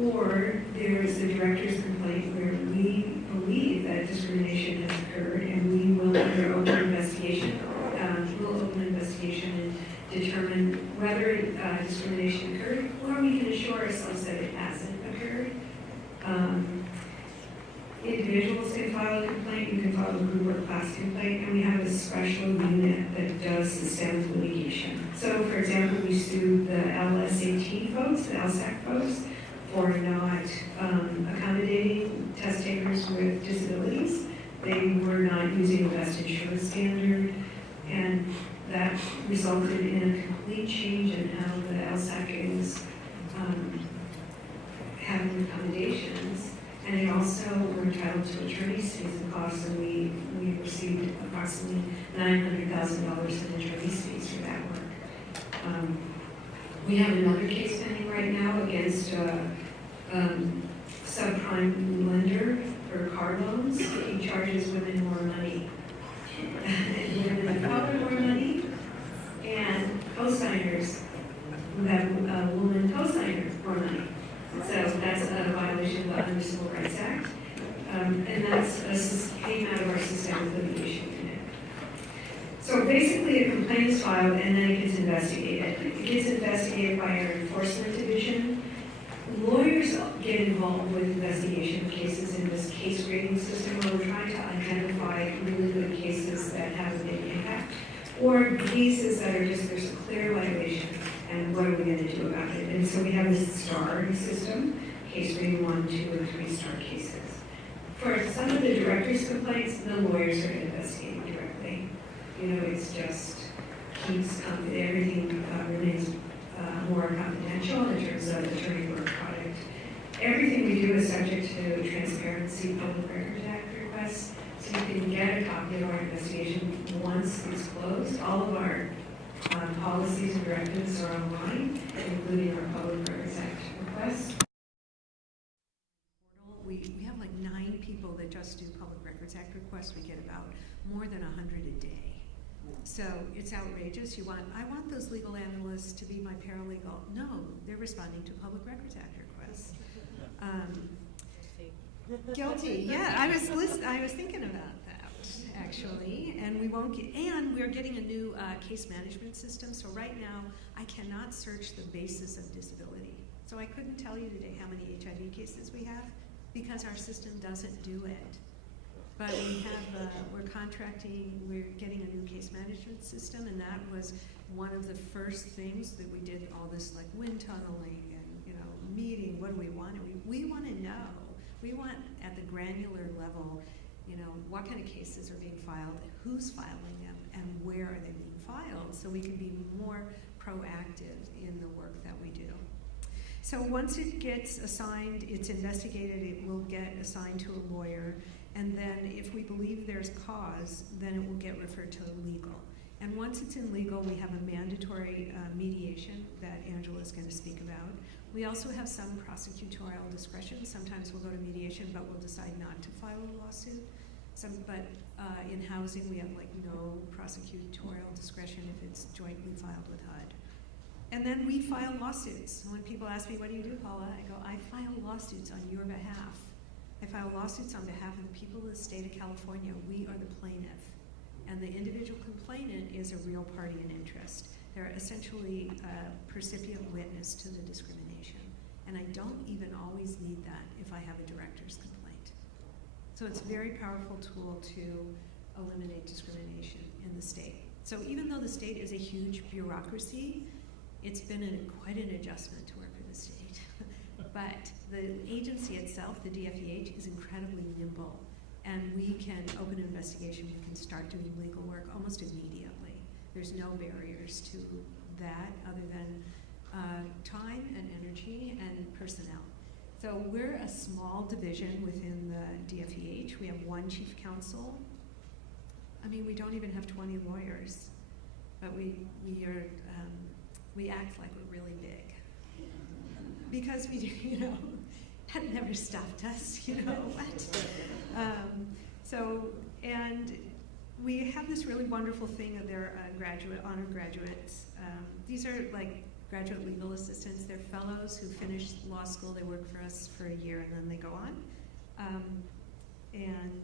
or discrimination has occurred, and we will under open investigation, and determine whether discrimination occurred, or we can assure ourselves that it hasn't occurred. Individuals can file a complaint, you can file a group or class complaint, and we have a special unit that does systemic litigation. So, for example, we sued the LSAT folks, the LSAC folks, for not accommodating test takers with disabilities. They were not using the best insurance standard, and that resulted in a complete change in how the LSAC is having accommodations. And they also were entitled to attorney's fees and costs, and we received approximately $900,000 in attorney's fees for that work. We have another case pending right now against a subprime lender for car loans. He charges women more money, and women of color more money, and co-signers who have a woman co-signer more money. So that's a violation of the Civil Rights Act, and that's came out of our systemic litigation unit. So basically, a complaint is filed, and then it gets investigated. It gets investigated by our enforcement division. Lawyers get involved with investigation of cases in this case grading system, where we're trying to identify really good cases that have a big impact, or cases that are just, there's a clear violation, and what are we going to do about it? And so we have this star system, case rating 1, 2, and 3-star cases. For some of the director's complaints, the lawyers are investigating directly. You know, it's just keeps everything remains more confidential in terms of attorney work product. Everything we do is subject to transparency, Public Records Act requests, so you can get a copy of our investigation once it's closed. All of our policies and directives are online, including our Public Records Act requests. We have like 9 people that just do Public Records Act requests. We get about more than 100 a day. So it's outrageous. I want those legal analysts to be my paralegal. No, they're responding to Public Records Act requests. Guilty. Yeah, I was thinking about that actually, and we're getting a new case management system. So right now, I cannot search the basis of disability. So I couldn't tell you today how many HIV cases we have because our system doesn't do it. But we're contracting, we're getting a new case management system, and that was one of the first things that we did, all this like wind tunneling and, meeting, what do we want? We want to know. We want at the granular level, what kind of cases are being filed, who's filing them, and where are they being filed, so we can be more proactive in the work that we do. So once it gets assigned, it's investigated, it will get assigned to a lawyer, and then if we believe there's cause, then it will get referred to legal. And once it's in legal, we have a mandatory mediation that Angela is going to speak about. We also have some prosecutorial discretion. Sometimes we'll go to mediation, but we'll decide not to file a lawsuit. But in housing, we have no prosecutorial discretion if it's jointly filed with HUD. And then we file lawsuits. When people ask me, what do you do, Paula? I go, I file lawsuits on your behalf. I file lawsuits on behalf of the people of the state of California. We are the plaintiff. And the individual complainant is a real party in interest. They're essentially a percipient witness to the discrimination. And I don't even always need that if I have a director's complaint. So it's a very powerful tool to eliminate discrimination in the state. So even though the state is a huge bureaucracy, it's been quite an adjustment to work for the state. But the agency itself, the DFEH, is incredibly nimble. And we can open an investigation, we can start doing legal work almost immediately. There's no barriers to that other than time and energy and personnel. So we're a small division within the DFEH. We have 1 chief counsel. I mean, we don't even have 20 lawyers, but we act like we're really big. Because we, that never stopped us, what? And we have this really wonderful thing of their honored graduates. These are like graduate legal assistants. They're fellows who finish law school. They work for us for a year and then they go on. And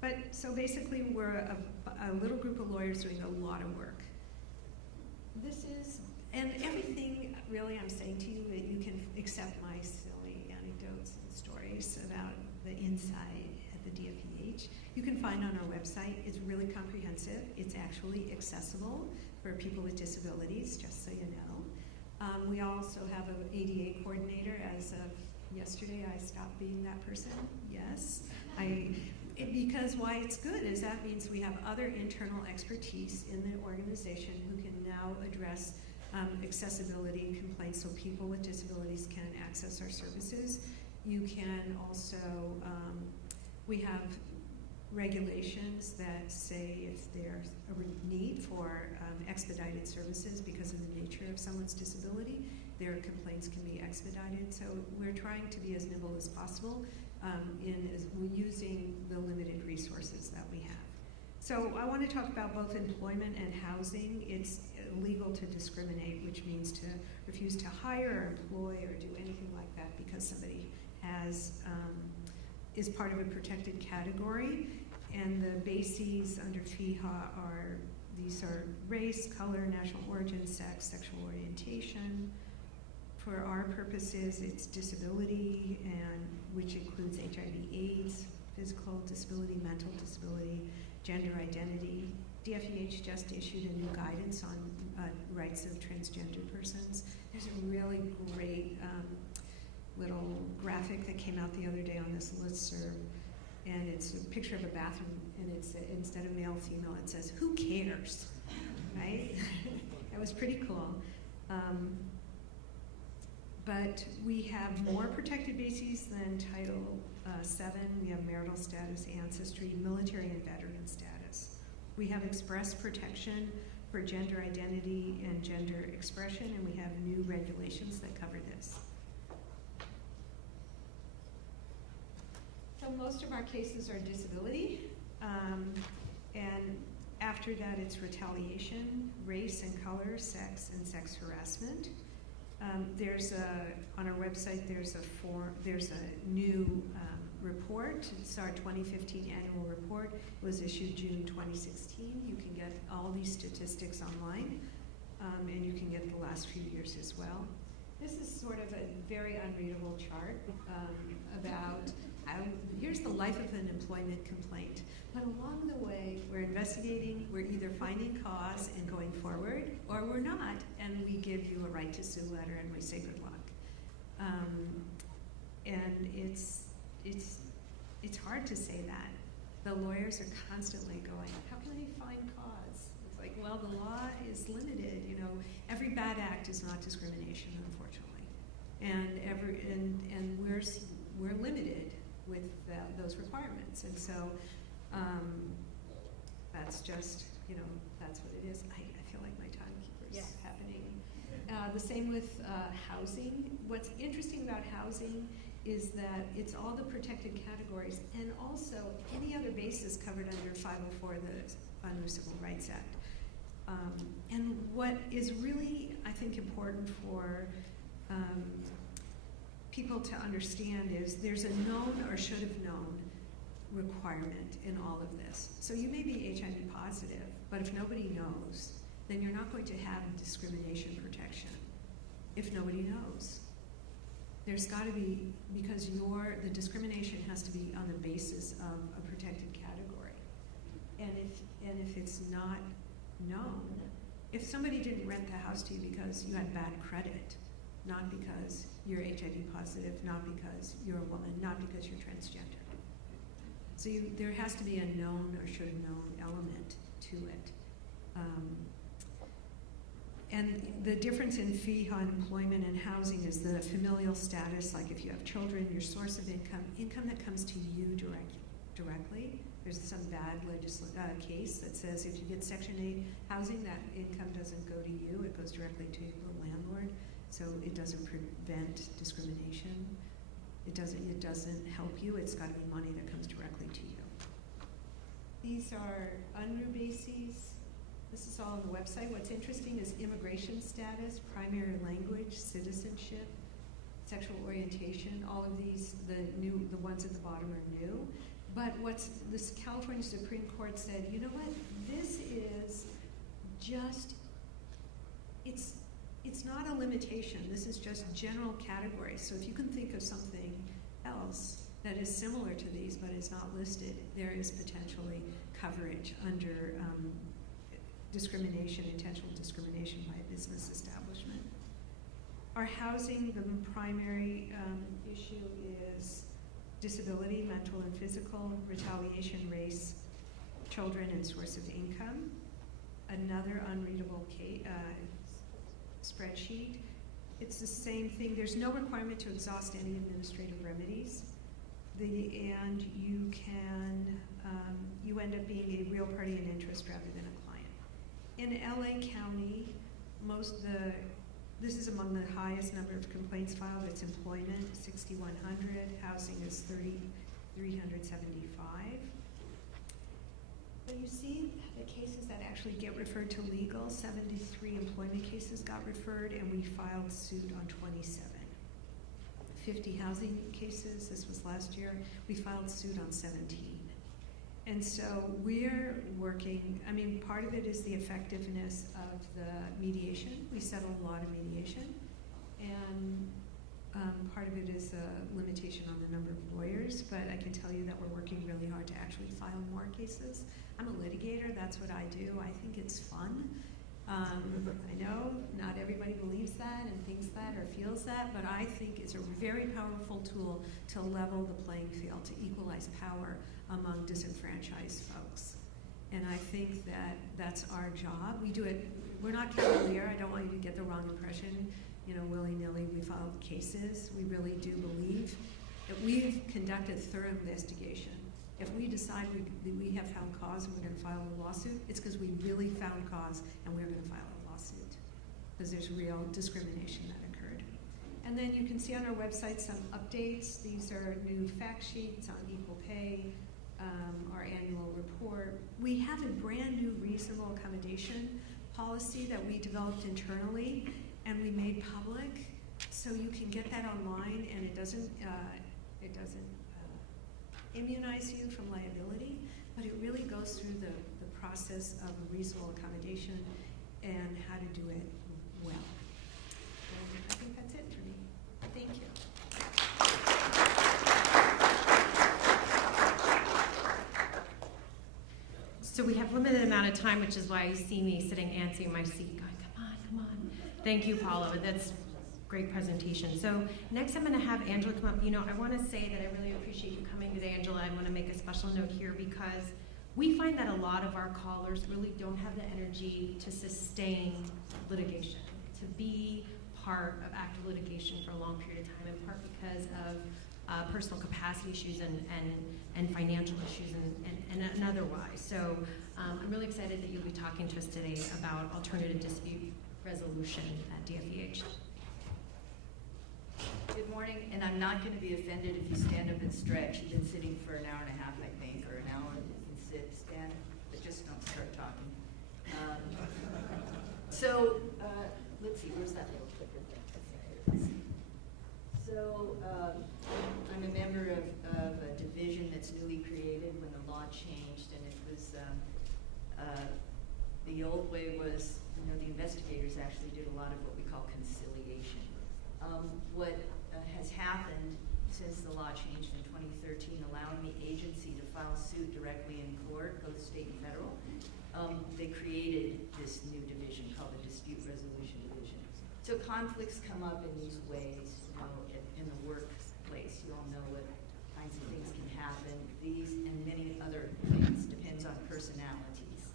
But, so basically, we're a little group of lawyers doing a lot of work. This is, and everything really I'm saying to you, that you can accept my silly anecdotes and stories about the inside at the DFEH. You can find on our website. It's really comprehensive. It's actually accessible for people with disabilities, just so you know. We also have an ADA coordinator. As of yesterday, I stopped being that person. Yes. Because why it's good is that means we have other internal expertise in the organization who can now address accessibility complaints so people with disabilities can access our services. You can also, we have regulations that say if there's a need for expedited services because of the nature of someone's disability, their complaints can be expedited. So we're trying to be as nimble as possible we're using the limited resources that we have. So I want to talk about both employment and housing. It's illegal to discriminate, which means to refuse to hire or employ or do anything like that because somebody is part of a protected category. And the bases under FEHA these are race, color, national origin, sex, sexual orientation. For our purposes, it's disability, which includes HIV/AIDS, physical disability, mental disability, gender identity. DFEH just issued a new guidance on rights of transgender persons. There's a really great little graphic that came out the other day on this listserv, and it's a picture of a bathroom, and it's instead of male, female, it says, "Who cares?" Right? That was pretty cool. But we have more protected bases than Title VII. We have marital status, ancestry, military and veteran status. We have express protection for gender identity and gender expression, and we have new regulations that cover this. So most of our cases are disability, and after that it's retaliation, race and color, sex, and sex harassment. On our website, there's a new report. It's our 2015 annual report. It was issued June 2016. You can get all these statistics online, and you can get the last few years as well. This is sort of a very unreadable chart about here's the life of an employment complaint. But along the way, we're investigating, we're either finding cause and going forward, or we're not, and we give you a right to sue letter and we say good luck. And it's hard to say that. The lawyers are constantly going, how can I find cause? It's like, well, the law is limited. You know, every bad act is not discrimination, unfortunately, and we're limited with those requirements, and so that's just, that's what it is. I feel like my timekeeper's happening. The same with housing. What's interesting about housing is that it's all the protected categories and also any other basis covered under 504, the Unruh Civil Rights Act. And what is really, I think, important for people to understand is there's a known or should have known requirement in all of this. So you may be HIV positive, but if nobody knows, then you're not going to have discrimination protection if nobody knows. There's got to be, because the discrimination has to be on the basis of a protected category. And if it's not known, if somebody didn't rent the house to you because you had bad credit, not because you're HIV positive, not because you're a woman, not because you're transgender. So there has to be a known or should have known element to it. And the difference in FEHA employment and housing is the familial status, like if you have children, your source of income that comes to you directly. There's some bad case that says if you get Section 8 housing, that income doesn't go to you, it goes directly to the landlord. So it doesn't prevent discrimination. It doesn't help you. It's got to be money that comes directly to you. These are Unruh bases. This is all on the website. What's interesting is immigration status, primary language, citizenship, sexual orientation. All of these, the ones at the bottom are new. But what's this California Supreme Court said, you know what, this is just, it's not a limitation, this is just general categories. So if you can think of something else that is similar to these but is not listed, there is potentially coverage under discrimination, intentional discrimination by a business establishment. Our housing, the primary issue is disability, mental and physical, retaliation, race, children, and source of income. Another unreadable spreadsheet. It's the same thing. There's no requirement to exhaust any administrative remedies. And you can, you end up being a real party in interest rather than a client. In LA County, this is among the highest number of complaints filed. It's employment, 6,100. Housing is 3,375. But you see the cases that actually get referred to legal, 73 employment cases got referred, and we filed suit on 27. 50 housing cases, this was last year, we filed suit on 17. And so we're working, I mean, part of it is the effectiveness of the mediation. We settle a lot of mediation. And part of it is a limitation on the number of lawyers, but I can tell you that we're working really hard to actually file more cases. I'm a litigator, that's what I do. I think it's fun. I know not everybody believes that and thinks that or feels that, but I think it's a very powerful tool to level the playing field, to equalize power among disenfranchised folks. And I think that that's our job. We do it, we're not cavalier. I don't want you to get the wrong impression, you know, willy-nilly we file cases. We really do believe that we've conducted thorough investigation. If we decide we have found cause and we're going to file a lawsuit, it's because we really found cause and we're going to file a lawsuit because there's real discrimination that occurred. And then you can see on our website some updates. These are new fact sheets on equal pay, our annual report. We have a brand new reasonable accommodation policy that we developed internally and we made public, so you can get that online, and it doesn't immunize you from liability, but it really goes through the process of a reasonable accommodation and how to do it well. And I think that's it for me. Thank you. So we have limited amount of time, which is why you see me sitting antsy in my seat going, come on, come on. Thank you, Paula. That's great presentation. So next I'm going to have Angela come up. You know, I want to say that I really appreciate you coming today, Angela. I want to make a special note here because we find that a lot of our callers really don't have the energy to sustain litigation, to be part of active litigation for a long period of time, in part because of personal capacity issues and financial issues and otherwise. So I'm really excited that you'll be talking to us today about alternative dispute resolution at DFEH. Good morning, and I'm not going to be offended if you stand up and stretch. You've been sitting for an hour and a half, I think, or an hour. You can sit, stand, but just don't start talking. Let's see, where's that little clicker? So I'm a member of a division that's newly created when the law changed, and it was, the old way was, you know, the investigators actually did a lot of what we call conciliation. What has happened since the law changed in 2013, allowing the agency to file suit directly in court, both state and federal, they created this new division called the Dispute Resolution Division. So conflicts come up in these ways, you know, in the workplace. You all know what kinds of things can happen. These and many other things depends on personalities.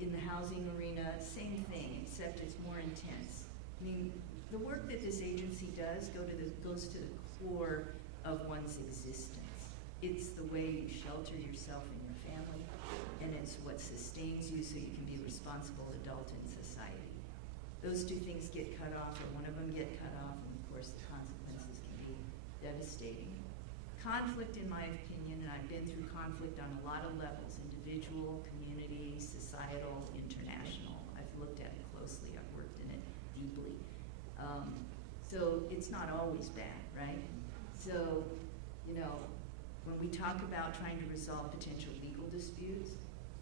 In the housing arena, same thing, except it's more intense. I mean, the work that this agency does goes to the core of one's existence. It's the way you shelter yourself and your family, and it's what sustains you so you can be a responsible adult in society. Those two things get cut off, or one of them get cut off, and of course the consequences can be devastating. Conflict, in my opinion, and I've been through conflict on a lot of levels, individual, community, societal, international. I've looked at it closely, I've worked in it deeply. So it's not always bad, right? So, you know, When we talk about trying to resolve potential legal disputes,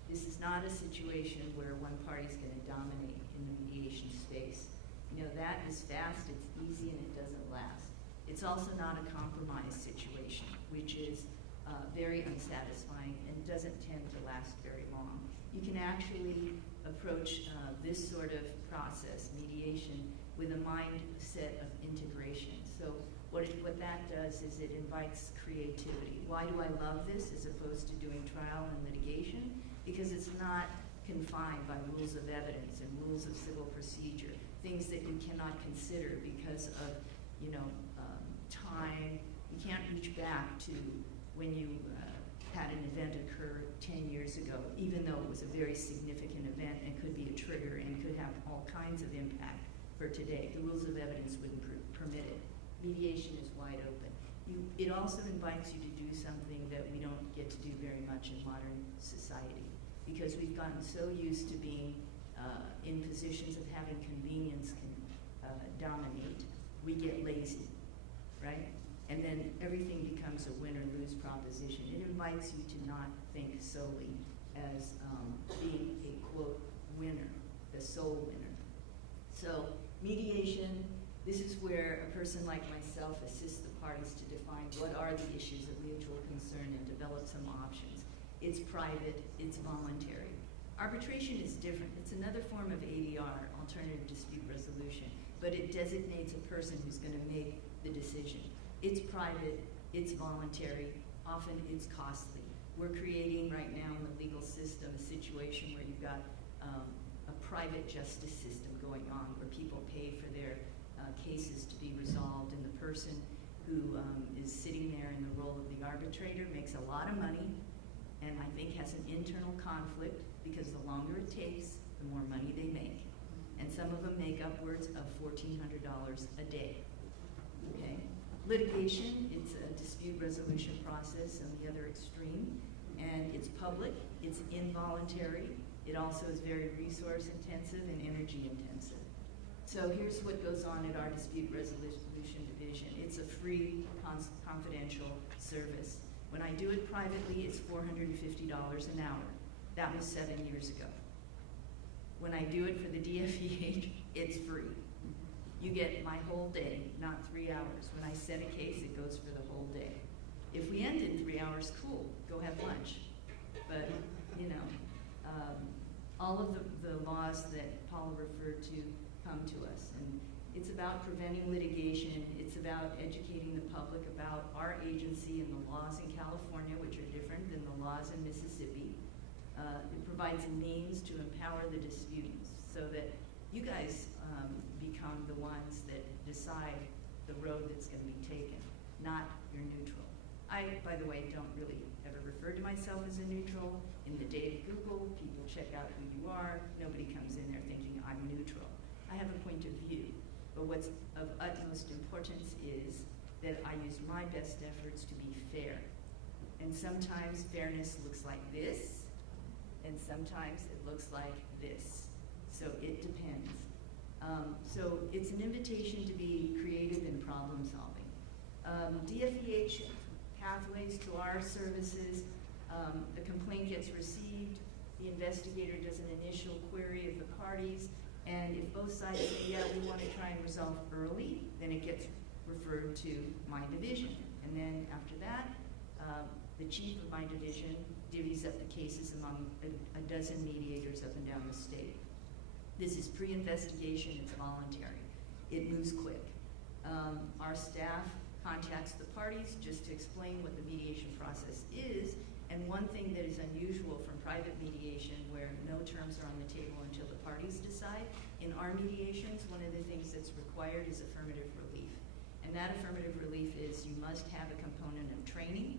this is not a situation where one party's going to dominate in the mediation space. You know, that is fast, it's easy, and it doesn't last. It's also not a compromise situation, which is very unsatisfying and doesn't tend to last very long. You can actually approach this sort of process, mediation, with a mindset of integration. So what that does is it invites creativity. Why do I love this as opposed to doing trial and litigation? Because it's not confined by rules of evidence and rules of civil procedure, things that you cannot consider because of, you know, time. You can't reach back to when you had an event occur 10 years ago, even though it was a very significant event and could be a trigger and could have all kinds of impact for today. The rules of evidence wouldn't permit it. Mediation is wide open. It also invites you to do something that we don't get to do very much in modern society, because we've gotten so used to being in positions of having convenience dominate, we get lazy, right? And then everything becomes a win or lose proposition. It invites you to not think solely as being a, quote, winner, the sole winner. So mediation, this is where a person like myself assists the parties to define what are the issues of mutual concern and develop some options. It's private, it's voluntary. Arbitration is different. It's another form of ADR, alternative dispute resolution, but it designates a person who's going to make the decision. It's private, it's voluntary, often it's costly. We're creating right now in the legal system a situation where you've got a private justice system going on where people pay for their cases to be resolved, and the person who is sitting there in the role of the arbitrator makes a lot of money and I think has an internal conflict because the longer it takes, the more money they make. And some of them make upwards of $1,400 a day, okay? Litigation, it's a dispute resolution process on the other extreme, and it's public, it's involuntary, it also is very resource intensive and energy intensive. So here's what goes on at our dispute resolution division. It's a free, confidential service. When I do it privately, it's $450 an hour. That was 7 years ago. When I do it for the DFEH, it's free. You get my whole day, not 3 hours. When I set a case, it goes for the whole day. If we end in 3 hours, cool, go have lunch. But, you know, all of the laws that Paula referred to come to us. And it's about preventing litigation. It's about educating the public about our agency and the laws in California, which are different than the laws in Mississippi. It provides a means to empower the disputants so that you guys become the ones that decide the road that's going to be taken, not you're neutral. I, by the way, don't really ever refer to myself as a neutral. In the day of Google, people check out who you are. Nobody comes in there thinking I'm neutral. I have a point of view, but what's of utmost importance is that I use my best efforts to be fair. And sometimes fairness looks like this, and sometimes it looks like this. So it depends. So it's an invitation to be creative in problem solving. DFEH pathways to our services. The complaint gets received, the investigator does an initial query of the parties, and if both sides say, yeah, we want to try and resolve early, then it gets referred to my division. And then after that, the chief of my division divvies up the cases among a dozen mediators up and down the state. This is pre-investigation, it's voluntary. It moves quick. Our staff contacts the parties just to explain what the mediation process is, and one thing that is unusual from private mediation, where no terms are on the table until the parties decide, in our mediations, one of the things that's required is affirmative relief. And that affirmative relief is you must have a component of training.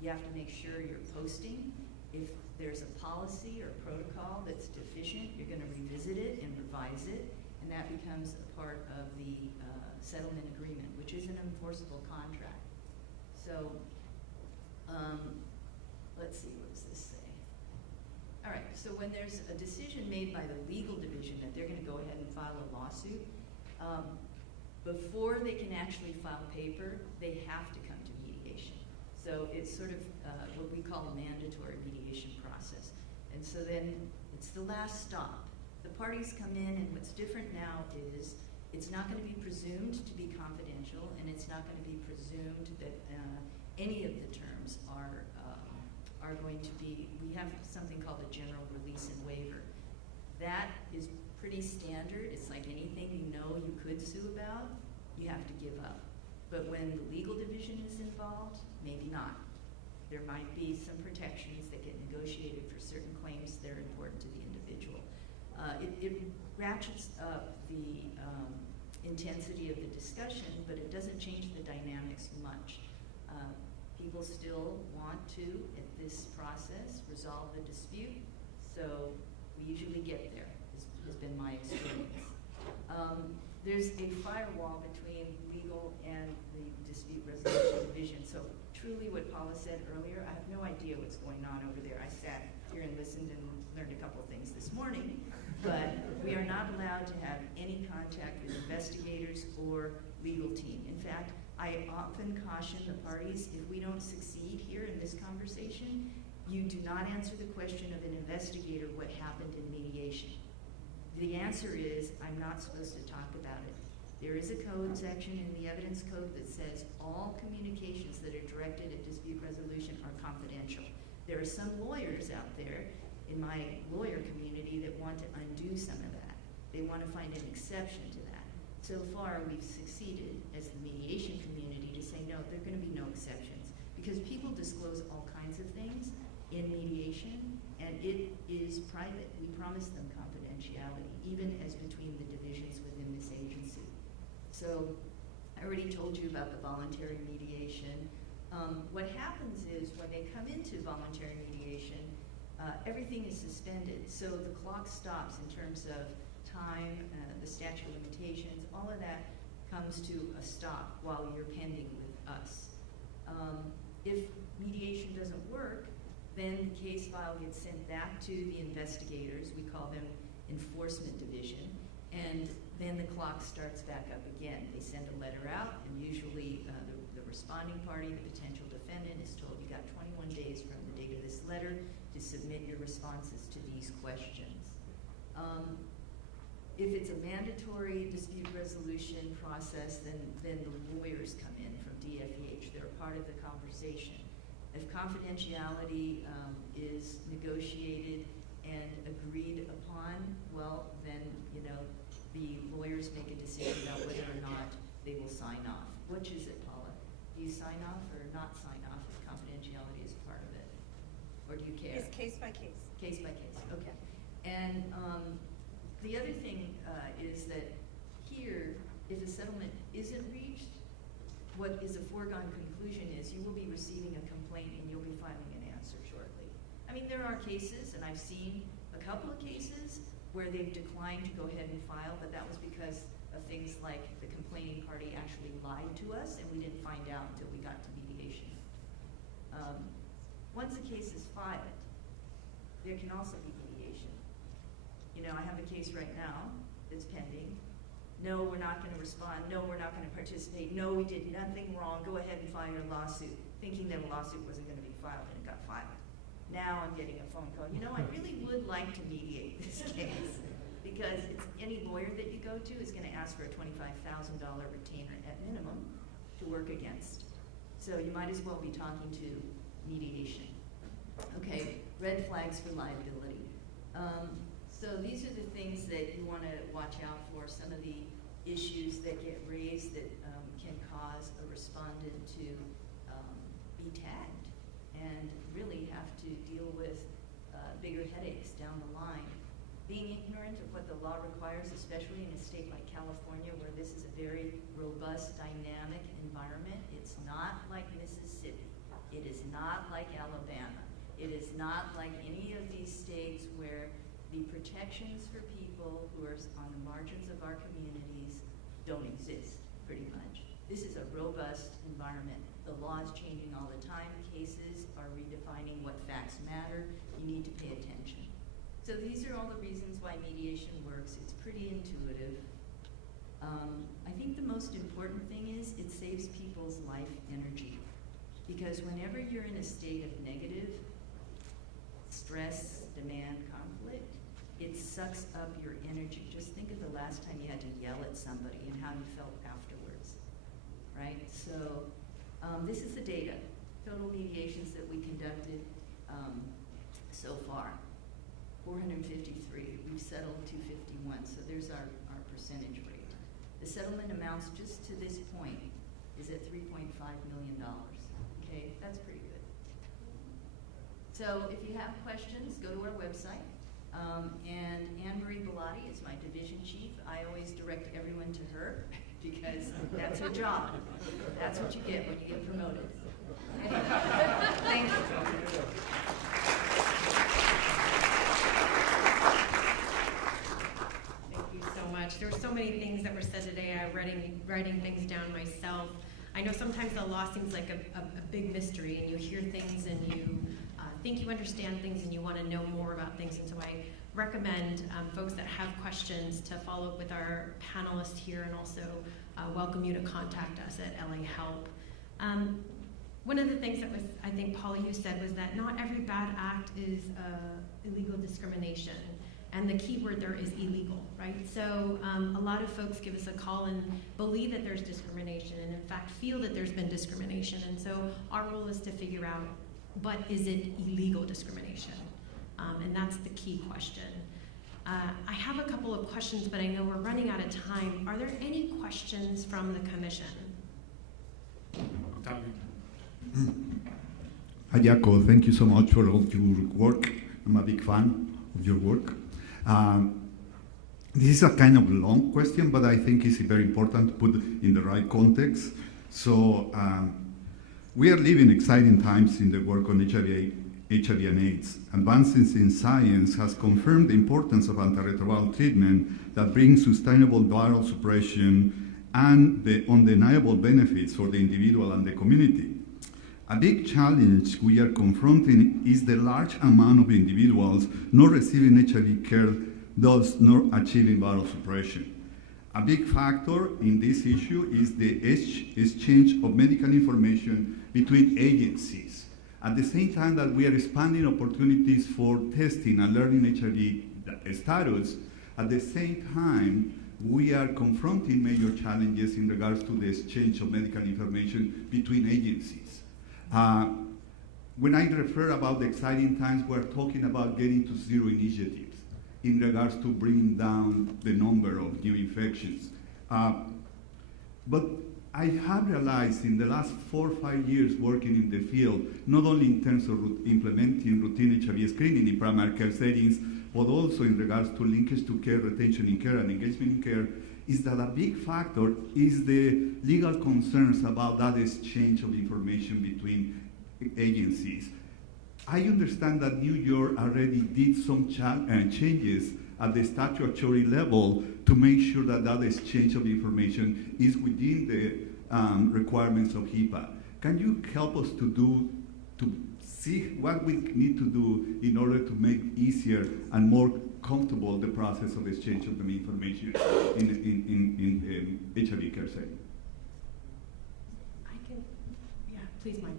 You have to make sure you're posting. If there's a policy or protocol that's deficient, you're going to revisit it and revise it, and that becomes a part of the settlement agreement, which is an enforceable contract. So, let's see, what does this say? All right, so when there's a decision made by the legal division that they're going to go ahead and file a lawsuit, before they can actually file paper, they have to come to mediation. So So it's sort of what we call a mandatory mediation process. And so then it's the last stop. The parties come in, and what's different now is it's not going to be presumed to be confidential, and it's not going to be presumed that any of the terms are going to be, we have something called a general release and waiver. That is pretty standard. It's like anything you know you could sue about, you have to give up. But when the legal division is involved, maybe not. There might be some protections that get negotiated for certain claims that are important to the individual. It ratchets up the intensity of the discussion, but it doesn't change the dynamics much. People still want to, at this process, resolve the dispute, so we usually get there, has been my experience. There's a firewall between legal and the dispute resolution division, so truly what Paula said earlier, I have no idea what's going on over there. I sat here and listened and learned a couple things this morning, but we are not allowed to have any contact with investigators or legal team. In fact, I often caution the parties, if we don't succeed here in this conversation, you do not answer the question of an investigator what happened in mediation. The answer is, I'm not supposed to talk about it. There is a code section in the evidence code that says all communications that are directed at dispute resolution are confidential. There are some lawyers out there in my lawyer community that want to undo some of that. They want to find an exception to that. So far, we've succeeded as the mediation community to say, no, there are going to be no exceptions, because people disclose all kinds of things in mediation, and it is private. We promise them confidentiality, even as between the divisions within this agency. So I already told you about the voluntary mediation. What happens is when they come into voluntary mediation, everything is suspended. So the clock stops in terms of time, the statute of limitations, all of that comes to a stop while you're pending with us. If mediation doesn't work, then the case file gets sent back to the investigators. We call them enforcement division, and then the clock starts back up again. They send a letter out, and usually the responding party, the potential defendant, is told you got 21 days from the date of this letter to submit your responses to these questions. If it's a mandatory dispute resolution process, then the lawyers come in from DFEH. They're a part of the conversation. If confidentiality is negotiated and agreed upon, well, then the lawyers make a decision about whether or not they will sign off. Which is it, Paula? Do you sign off or not sign off if confidentiality is part of it? Or do you care? It's case by case. Case by case, okay. And the other thing is that here, if a settlement isn't reached, what is a foregone conclusion is you will be receiving a complaint and you'll be filing an answer shortly. I mean, there are cases, and I've seen a couple of cases where they've declined to go ahead and file, but that was because of things like the complaining party actually lied to us and we didn't find out until we got to mediation. Once a case is filed, there can also be mediation. I have a case right now that's pending. No, we're not going to respond. No, we're not going to participate. No, we did nothing wrong. Go ahead and file your lawsuit, thinking that a lawsuit wasn't going to be filed, and it got filed. Now I'm getting a phone call. I really would like to mediate this case, because any lawyer that you go to is going to ask for a $25,000 retainer at minimum to work against. So you might as well be talking to mediation. Okay, red flags for liability. So these are the things that you want to watch out for, some of the issues that get raised that can cause a respondent to be tagged and really have to deal with bigger headaches down the line. Being ignorant of what the law requires, especially in a state like California, where this is a very robust, dynamic environment. It's not like Mississippi. It is not like Alabama. It is not like any of these states where the protections for people who are on the margins of our communities don't exist, pretty much. This is a robust environment. The law is changing all the time. Cases are redefining what facts matter. You need to pay attention. So these are all the reasons why mediation works. It's pretty intuitive. I think the most important thing is it saves people's life energy. Because whenever you're in a state of negative stress, demand, conflict, it sucks up your energy. Just think of the last time you had to yell at somebody and how you felt afterwards, right? So this is the data, total mediations that we conducted so far, 453. We've settled 251, so there's our percentage rate. The settlement amounts just to this point is at $3.5 million. Okay, that's pretty good. So if you have questions, go to our website. And Anne-Marie Bellotti is my division chief. I always direct everyone to her because that's her job. That's what you get when you get promoted. Anyway, thank you. Thank you so much. There were so many things that were said today. I'm writing things down myself. I know sometimes the law seems like a big mystery, and you hear things and you think you understand things and you want to know more about things. And so I recommend folks that have questions to follow up with our panelists here, and also welcome you to contact us at LAHLPP. One of the things that was, I think, Paula, you said, was that not every bad act is illegal discrimination. And the key word there is illegal, right? So a lot of folks give us a call and believe that there's discrimination, and in fact feel that there's been discrimination. And so our role is to figure out, but is it illegal discrimination? And that's the key question. I have a couple of questions, but I know we're running out of time. Are there any questions from the commission? Hi, Jaco. Thank you so much for all your work. I'm a big fan of your work. This is a kind of long question, but I think it's very important to put in the right context. So we are living exciting times in the work on HIV and AIDS. Advances in science has confirmed the importance of antiretroviral treatment that brings sustainable viral suppression and the undeniable benefits for the individual and the community. A big challenge we are confronting is the large amount of individuals not receiving HIV care, thus not achieving viral suppression. A big factor in this issue is the exchange of medical information between agencies. At the same time that we are expanding opportunities for testing and learning HIV status, at the same time, we are confronting major challenges in regards to the exchange of medical information between agencies. When I refer about the exciting times, we're talking about getting to zero initiatives in regards to bringing down the number of new infections. But I have realized in the last 4 or 5 years working in the field, not only in terms of implementing routine HIV screening in primary care settings, but also in regards to linkage to care, retention in care, and engagement in care, is that a big factor is the legal concerns about that exchange of information between agencies. I understand that New York already did some changes at the statutory level to make sure that that exchange of information is within the requirements of HIPAA. Can you help us to see what we need to do in order to make easier and more comfortable the process of exchange of the information in HIV care setting? Please, Mike.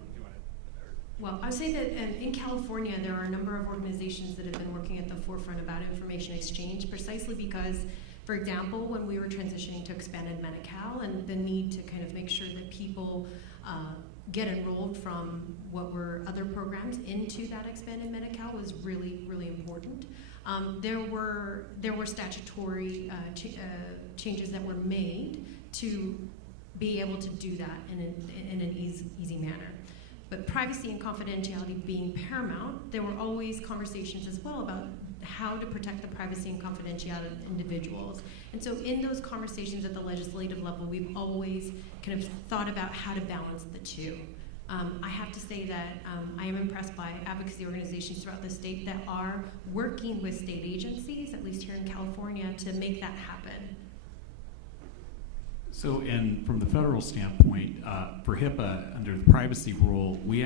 Well, I would say that in California, there are a number of organizations that have been working at the forefront about information exchange, precisely because, for example, when we were transitioning to expanded Medi-Cal and the need to kind of make sure that people get enrolled from what were other programs into that expanded Medi-Cal was really, really important. There were statutory changes that were made to be able to do that in an easy manner. But privacy and confidentiality being paramount, there were always conversations as well about how to protect the privacy and confidentiality of individuals. And so in those conversations at the legislative level, we've always kind of thought about how to balance the two. I have to say that I am impressed by advocacy organizations throughout the state that are working with state agencies, at least here in California, to make that happen. So, and from the federal standpoint, for HIPAA, under the privacy rule, we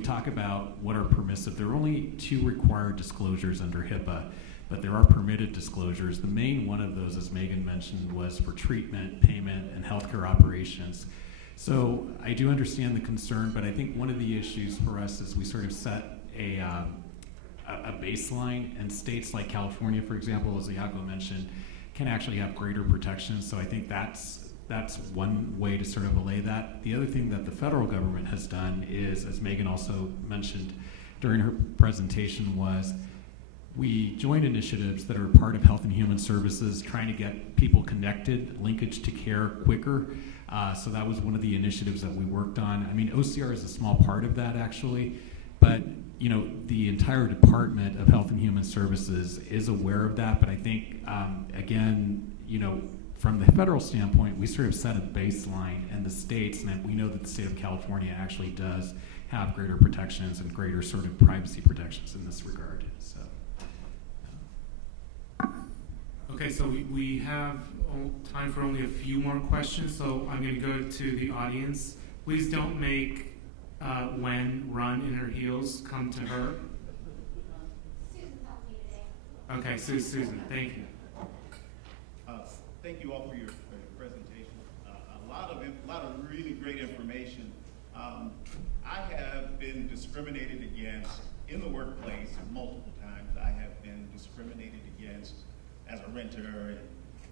talk about what are permissive. There are only 2 required disclosures under HIPAA, but there are permitted disclosures. The main one of those, as Megan mentioned, was for treatment, payment, and healthcare operations. So I do understand the concern, but I think one of the issues for us is we sort of set a baseline, and states like California, for example, as Iago mentioned, can actually have greater protections. So I think that's one way to sort of allay that. The other thing that the federal government has done is, as Megan also mentioned during her presentation, was we joined initiatives that are part of Health and Human Services, trying to get people connected, linkage to care quicker. So that was one of the initiatives that we worked on. I mean, OCR is a small part of that, actually, but you know, the entire Department of Health and Human Services is aware of that. But I think, again, you know, from the federal standpoint, we sort of set a baseline, and the states, and we know that the state of California actually does have greater protections and greater sort of privacy protections in this regard. So. Okay, so we have time for only a few more questions, so I'm going to go to the audience. Please don't make Wen run in her heels. Come to her. Susan's helped me today. Okay, Susan, thank you. Thank you all for your presentation. A lot of really great information. I have been discriminated against in the workplace multiple times. I have been discriminated against as a renter,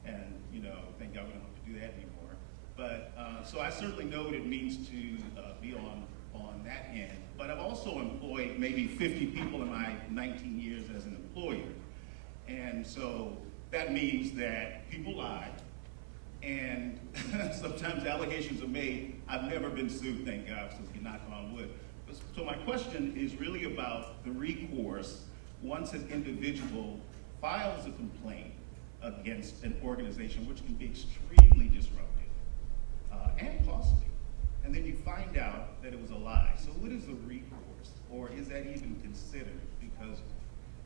and you know, thank God we don't have to do that anymore. But so I certainly know what it means to be on that end. But I've also employed maybe 50 people in my 19 years as an employer, and so that means that people lie, and sometimes allegations are made. I've never been sued, thank God, so we knock on wood. So my question is really about the recourse once an individual files a complaint against an organization, which can be extremely disruptive and costly, and then you find out that it was a lie. So what is the recourse, or is that even considered? Because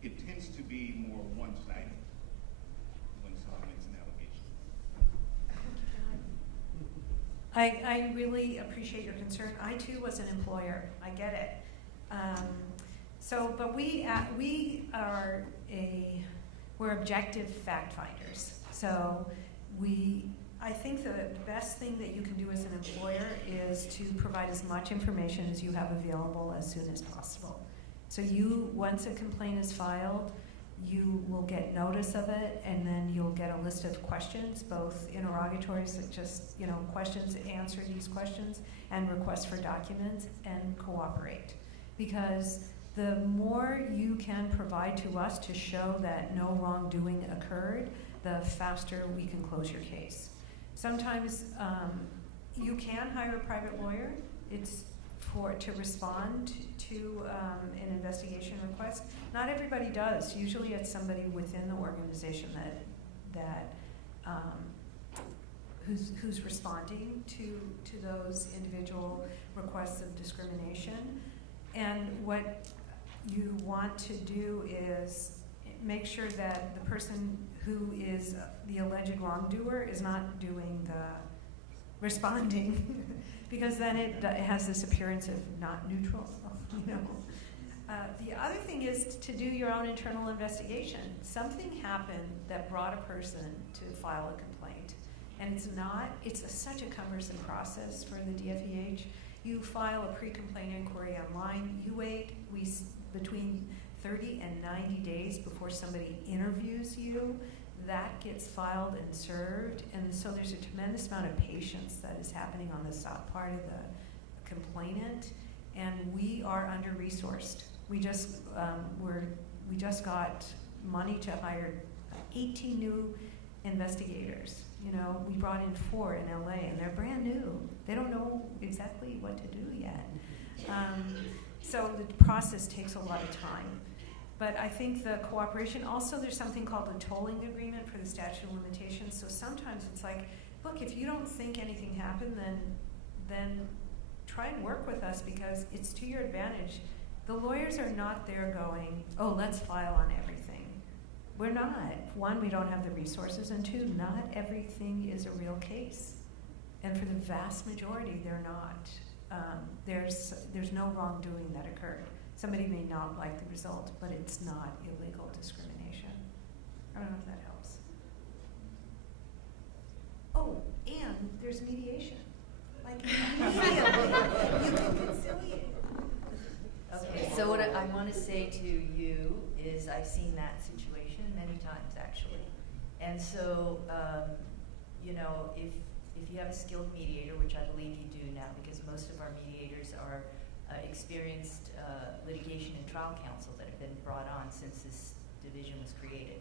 it tends to be more one-sided when someone makes an allegation. I really appreciate your concern. I too was an employer. I get it. But we're objective fact finders. So I think the best thing that you can do as an employer is to provide as much information as you have available as soon as possible. So once a complaint is filed, you will get notice of it, and then you'll get a list of questions, both interrogatories that just, questions, answer these questions, and requests for documents, and cooperate. Because the more you can provide to us to show that no wrongdoing occurred, the faster we can close your case. Sometimes you can hire a private lawyer. It's to respond to an investigation request. Not everybody does. Usually it's somebody within the organization who's responding to those individual requests of discrimination. And what you want to do is make sure that the person who is the alleged wrongdoer is not doing the responding, because then it has this appearance of not neutral. The other thing is to do your own internal investigation. Something happened that brought a person to file a complaint, and it's such a cumbersome process for the DFEH. You file a pre-complaint inquiry online. You wait between 30 and 90 days before somebody interviews you. That gets filed and served, and so there's a tremendous amount of patience that is happening on the part of the complainant, and we are under-resourced. We just got money to hire 18 new investigators. We brought in 4 in LA, and they're brand new. They don't know exactly what to do yet. So the process takes a lot of time. But I think the cooperation, also there's something called the tolling agreement for the statute of limitations. So sometimes it's like, look, if you don't think anything happened, then try and work with us, because it's to your advantage. The lawyers are not there going, oh, let's file on everything. We're not. 1, we don't have the resources, and 2, not everything is a real case. And for the vast majority, they're not. There's no wrongdoing that occurred. Somebody may not like the result, but it's not illegal discrimination. I don't know if that helps. Oh, and there's mediation. Like, I've seen that situation many times, actually. And so, you know, if you have a skilled mediator, which I believe you do now, because most of our mediators are experienced litigation and trial counsel that have been brought on since this division was created.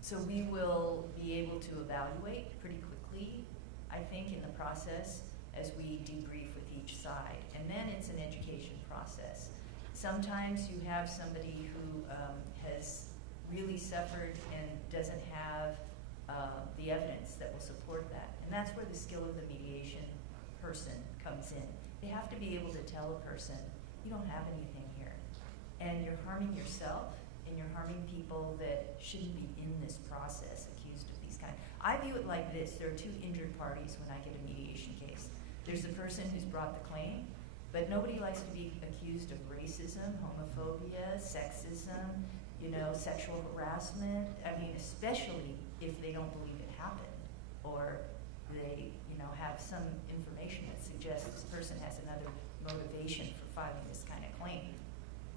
So we will be able to evaluate pretty quickly, I think, in the process as we debrief with each side. And then it's an education process. Sometimes you have somebody who has really suffered and doesn't have the evidence that will support that. And that's where the skill of the mediation person comes in. They have to be able to tell a person, you don't have anything here. And you're harming yourself, and you're harming people that shouldn't be in this process, accused of these kind. I view it like this: there are two injured parties when I get a mediation case. There's the person who's brought the claim, but nobody likes to be accused of racism, homophobia, sexism, you know, sexual harassment. I mean, especially if they don't believe it happened, or they, you know, have some information that suggests this person has another motivation for filing this kind of claim.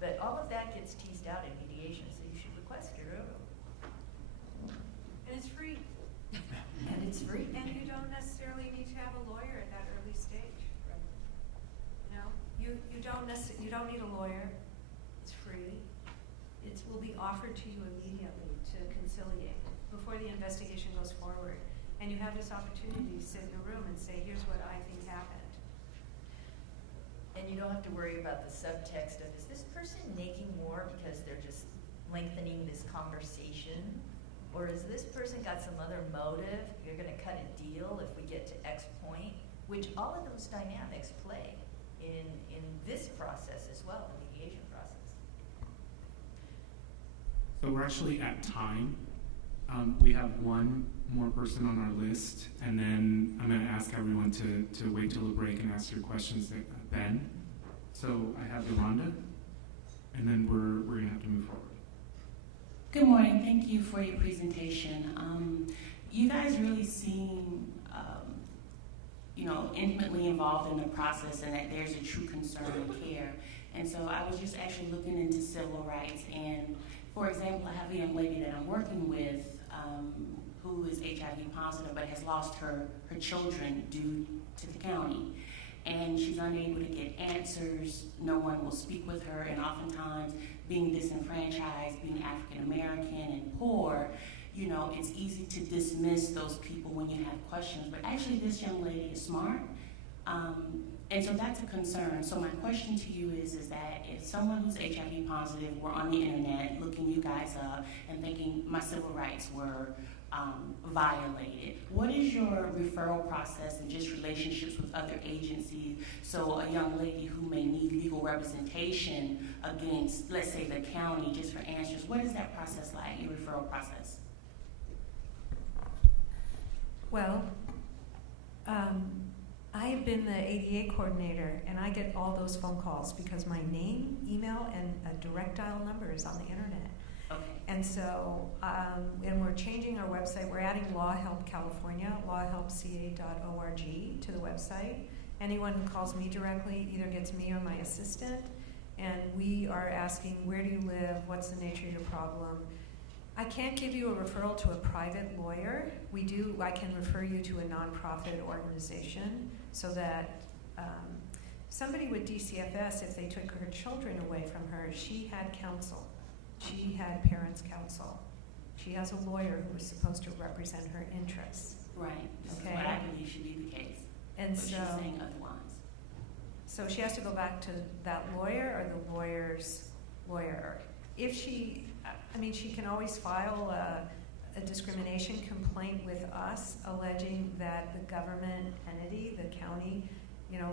But all of that gets teased out in mediation, so you should request your own. And it's free. And it's free. And you don't necessarily need to have a lawyer at that early stage. You know, you don't need a lawyer. It's free. It will be offered to you immediately to conciliate before the investigation goes forward. And you have this opportunity to sit in a room and say, here's what I think happened. And you don't have to worry about the subtext of, is this person making more because they're just lengthening this conversation? Or is this person got some other motive? You're going to cut a deal if we get to X point, which all of those dynamics play in this process as well, the mediation process. So we're actually at time. We have one more person on our list, and then I'm going to ask everyone to wait till the break and ask your questions to Ben. So I have Yolanda, and then we're going to have to move forward. Good morning. Thank you for your presentation. You guys really seem, intimately involved in the process, and that there's a true concern and care. And so I was just actually looking into civil rights, and for example, I have a young lady that I'm working with who is HIV positive but has lost her children due to the county. And she's unable to get answers, no one will speak with her, and oftentimes being disenfranchised, being African American and poor, you know, it's easy to dismiss those people when you have questions, but actually this young lady is smart, and so that's a concern. So my question to you is that if someone who's HIV positive were on the internet looking you guys up and thinking my civil rights were violated, what is your referral process and just relationships with other agencies? So a young lady who may need legal representation against, let's say, the county just for answers, what is that process like, your referral process? Well, I have been the ADA coordinator, and I get all those phone calls because my name, email, and a direct dial number is on the internet. Okay. And so, and we're changing our website. We're adding LAHLPP California, lahlpca.org to the website. Anyone who calls me directly either gets me or my assistant, and we are asking, where do you live? What's the nature of your problem? I can't give you a referral to a private lawyer. I can refer you to a nonprofit organization so that somebody with DCFS, if they took her children away from her, she had counsel. She had parents' counsel. She has a lawyer who was supposed to represent her interests. Right. This Okay. is what I believe should be the case. And But so, she's saying otherwise. so she has to go back to that lawyer or the lawyer's lawyer. If she, she can always file a discrimination complaint with us alleging that the government entity, the county,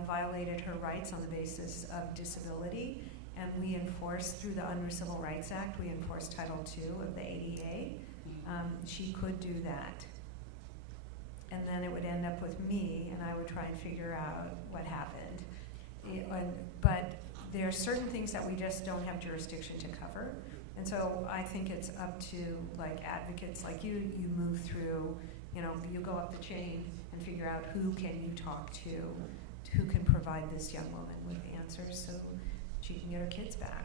violated her rights on the basis of disability. And we enforce, through the Unruh Civil Rights Act, we enforce Title II of the ADA. She could do that. And then it would end up with me, and I would try and figure out what happened. But there are certain things that we just don't have jurisdiction to cover. And so I think it's up to advocates like you move through, you go up the chain and figure out who can you talk to, who can provide this young woman with answers so she can get her kids back.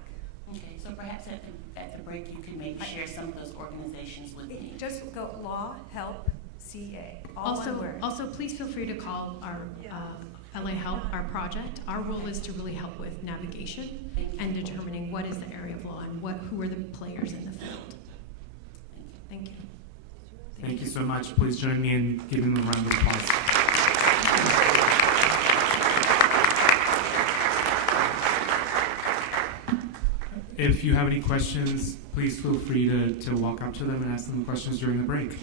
Okay, so perhaps at the break you can maybe share some of those organizations with me. Just go LAHLPP, all one Also, word. also, please feel free to call our LA Help, our project. Our role is to really help with navigation Thank you. and determining what is the area of law and who are the players in the field. Thank you. Thank you so much. Please join me in giving them a round of applause. If you have any questions, please feel free to walk up to them and ask them questions during the break.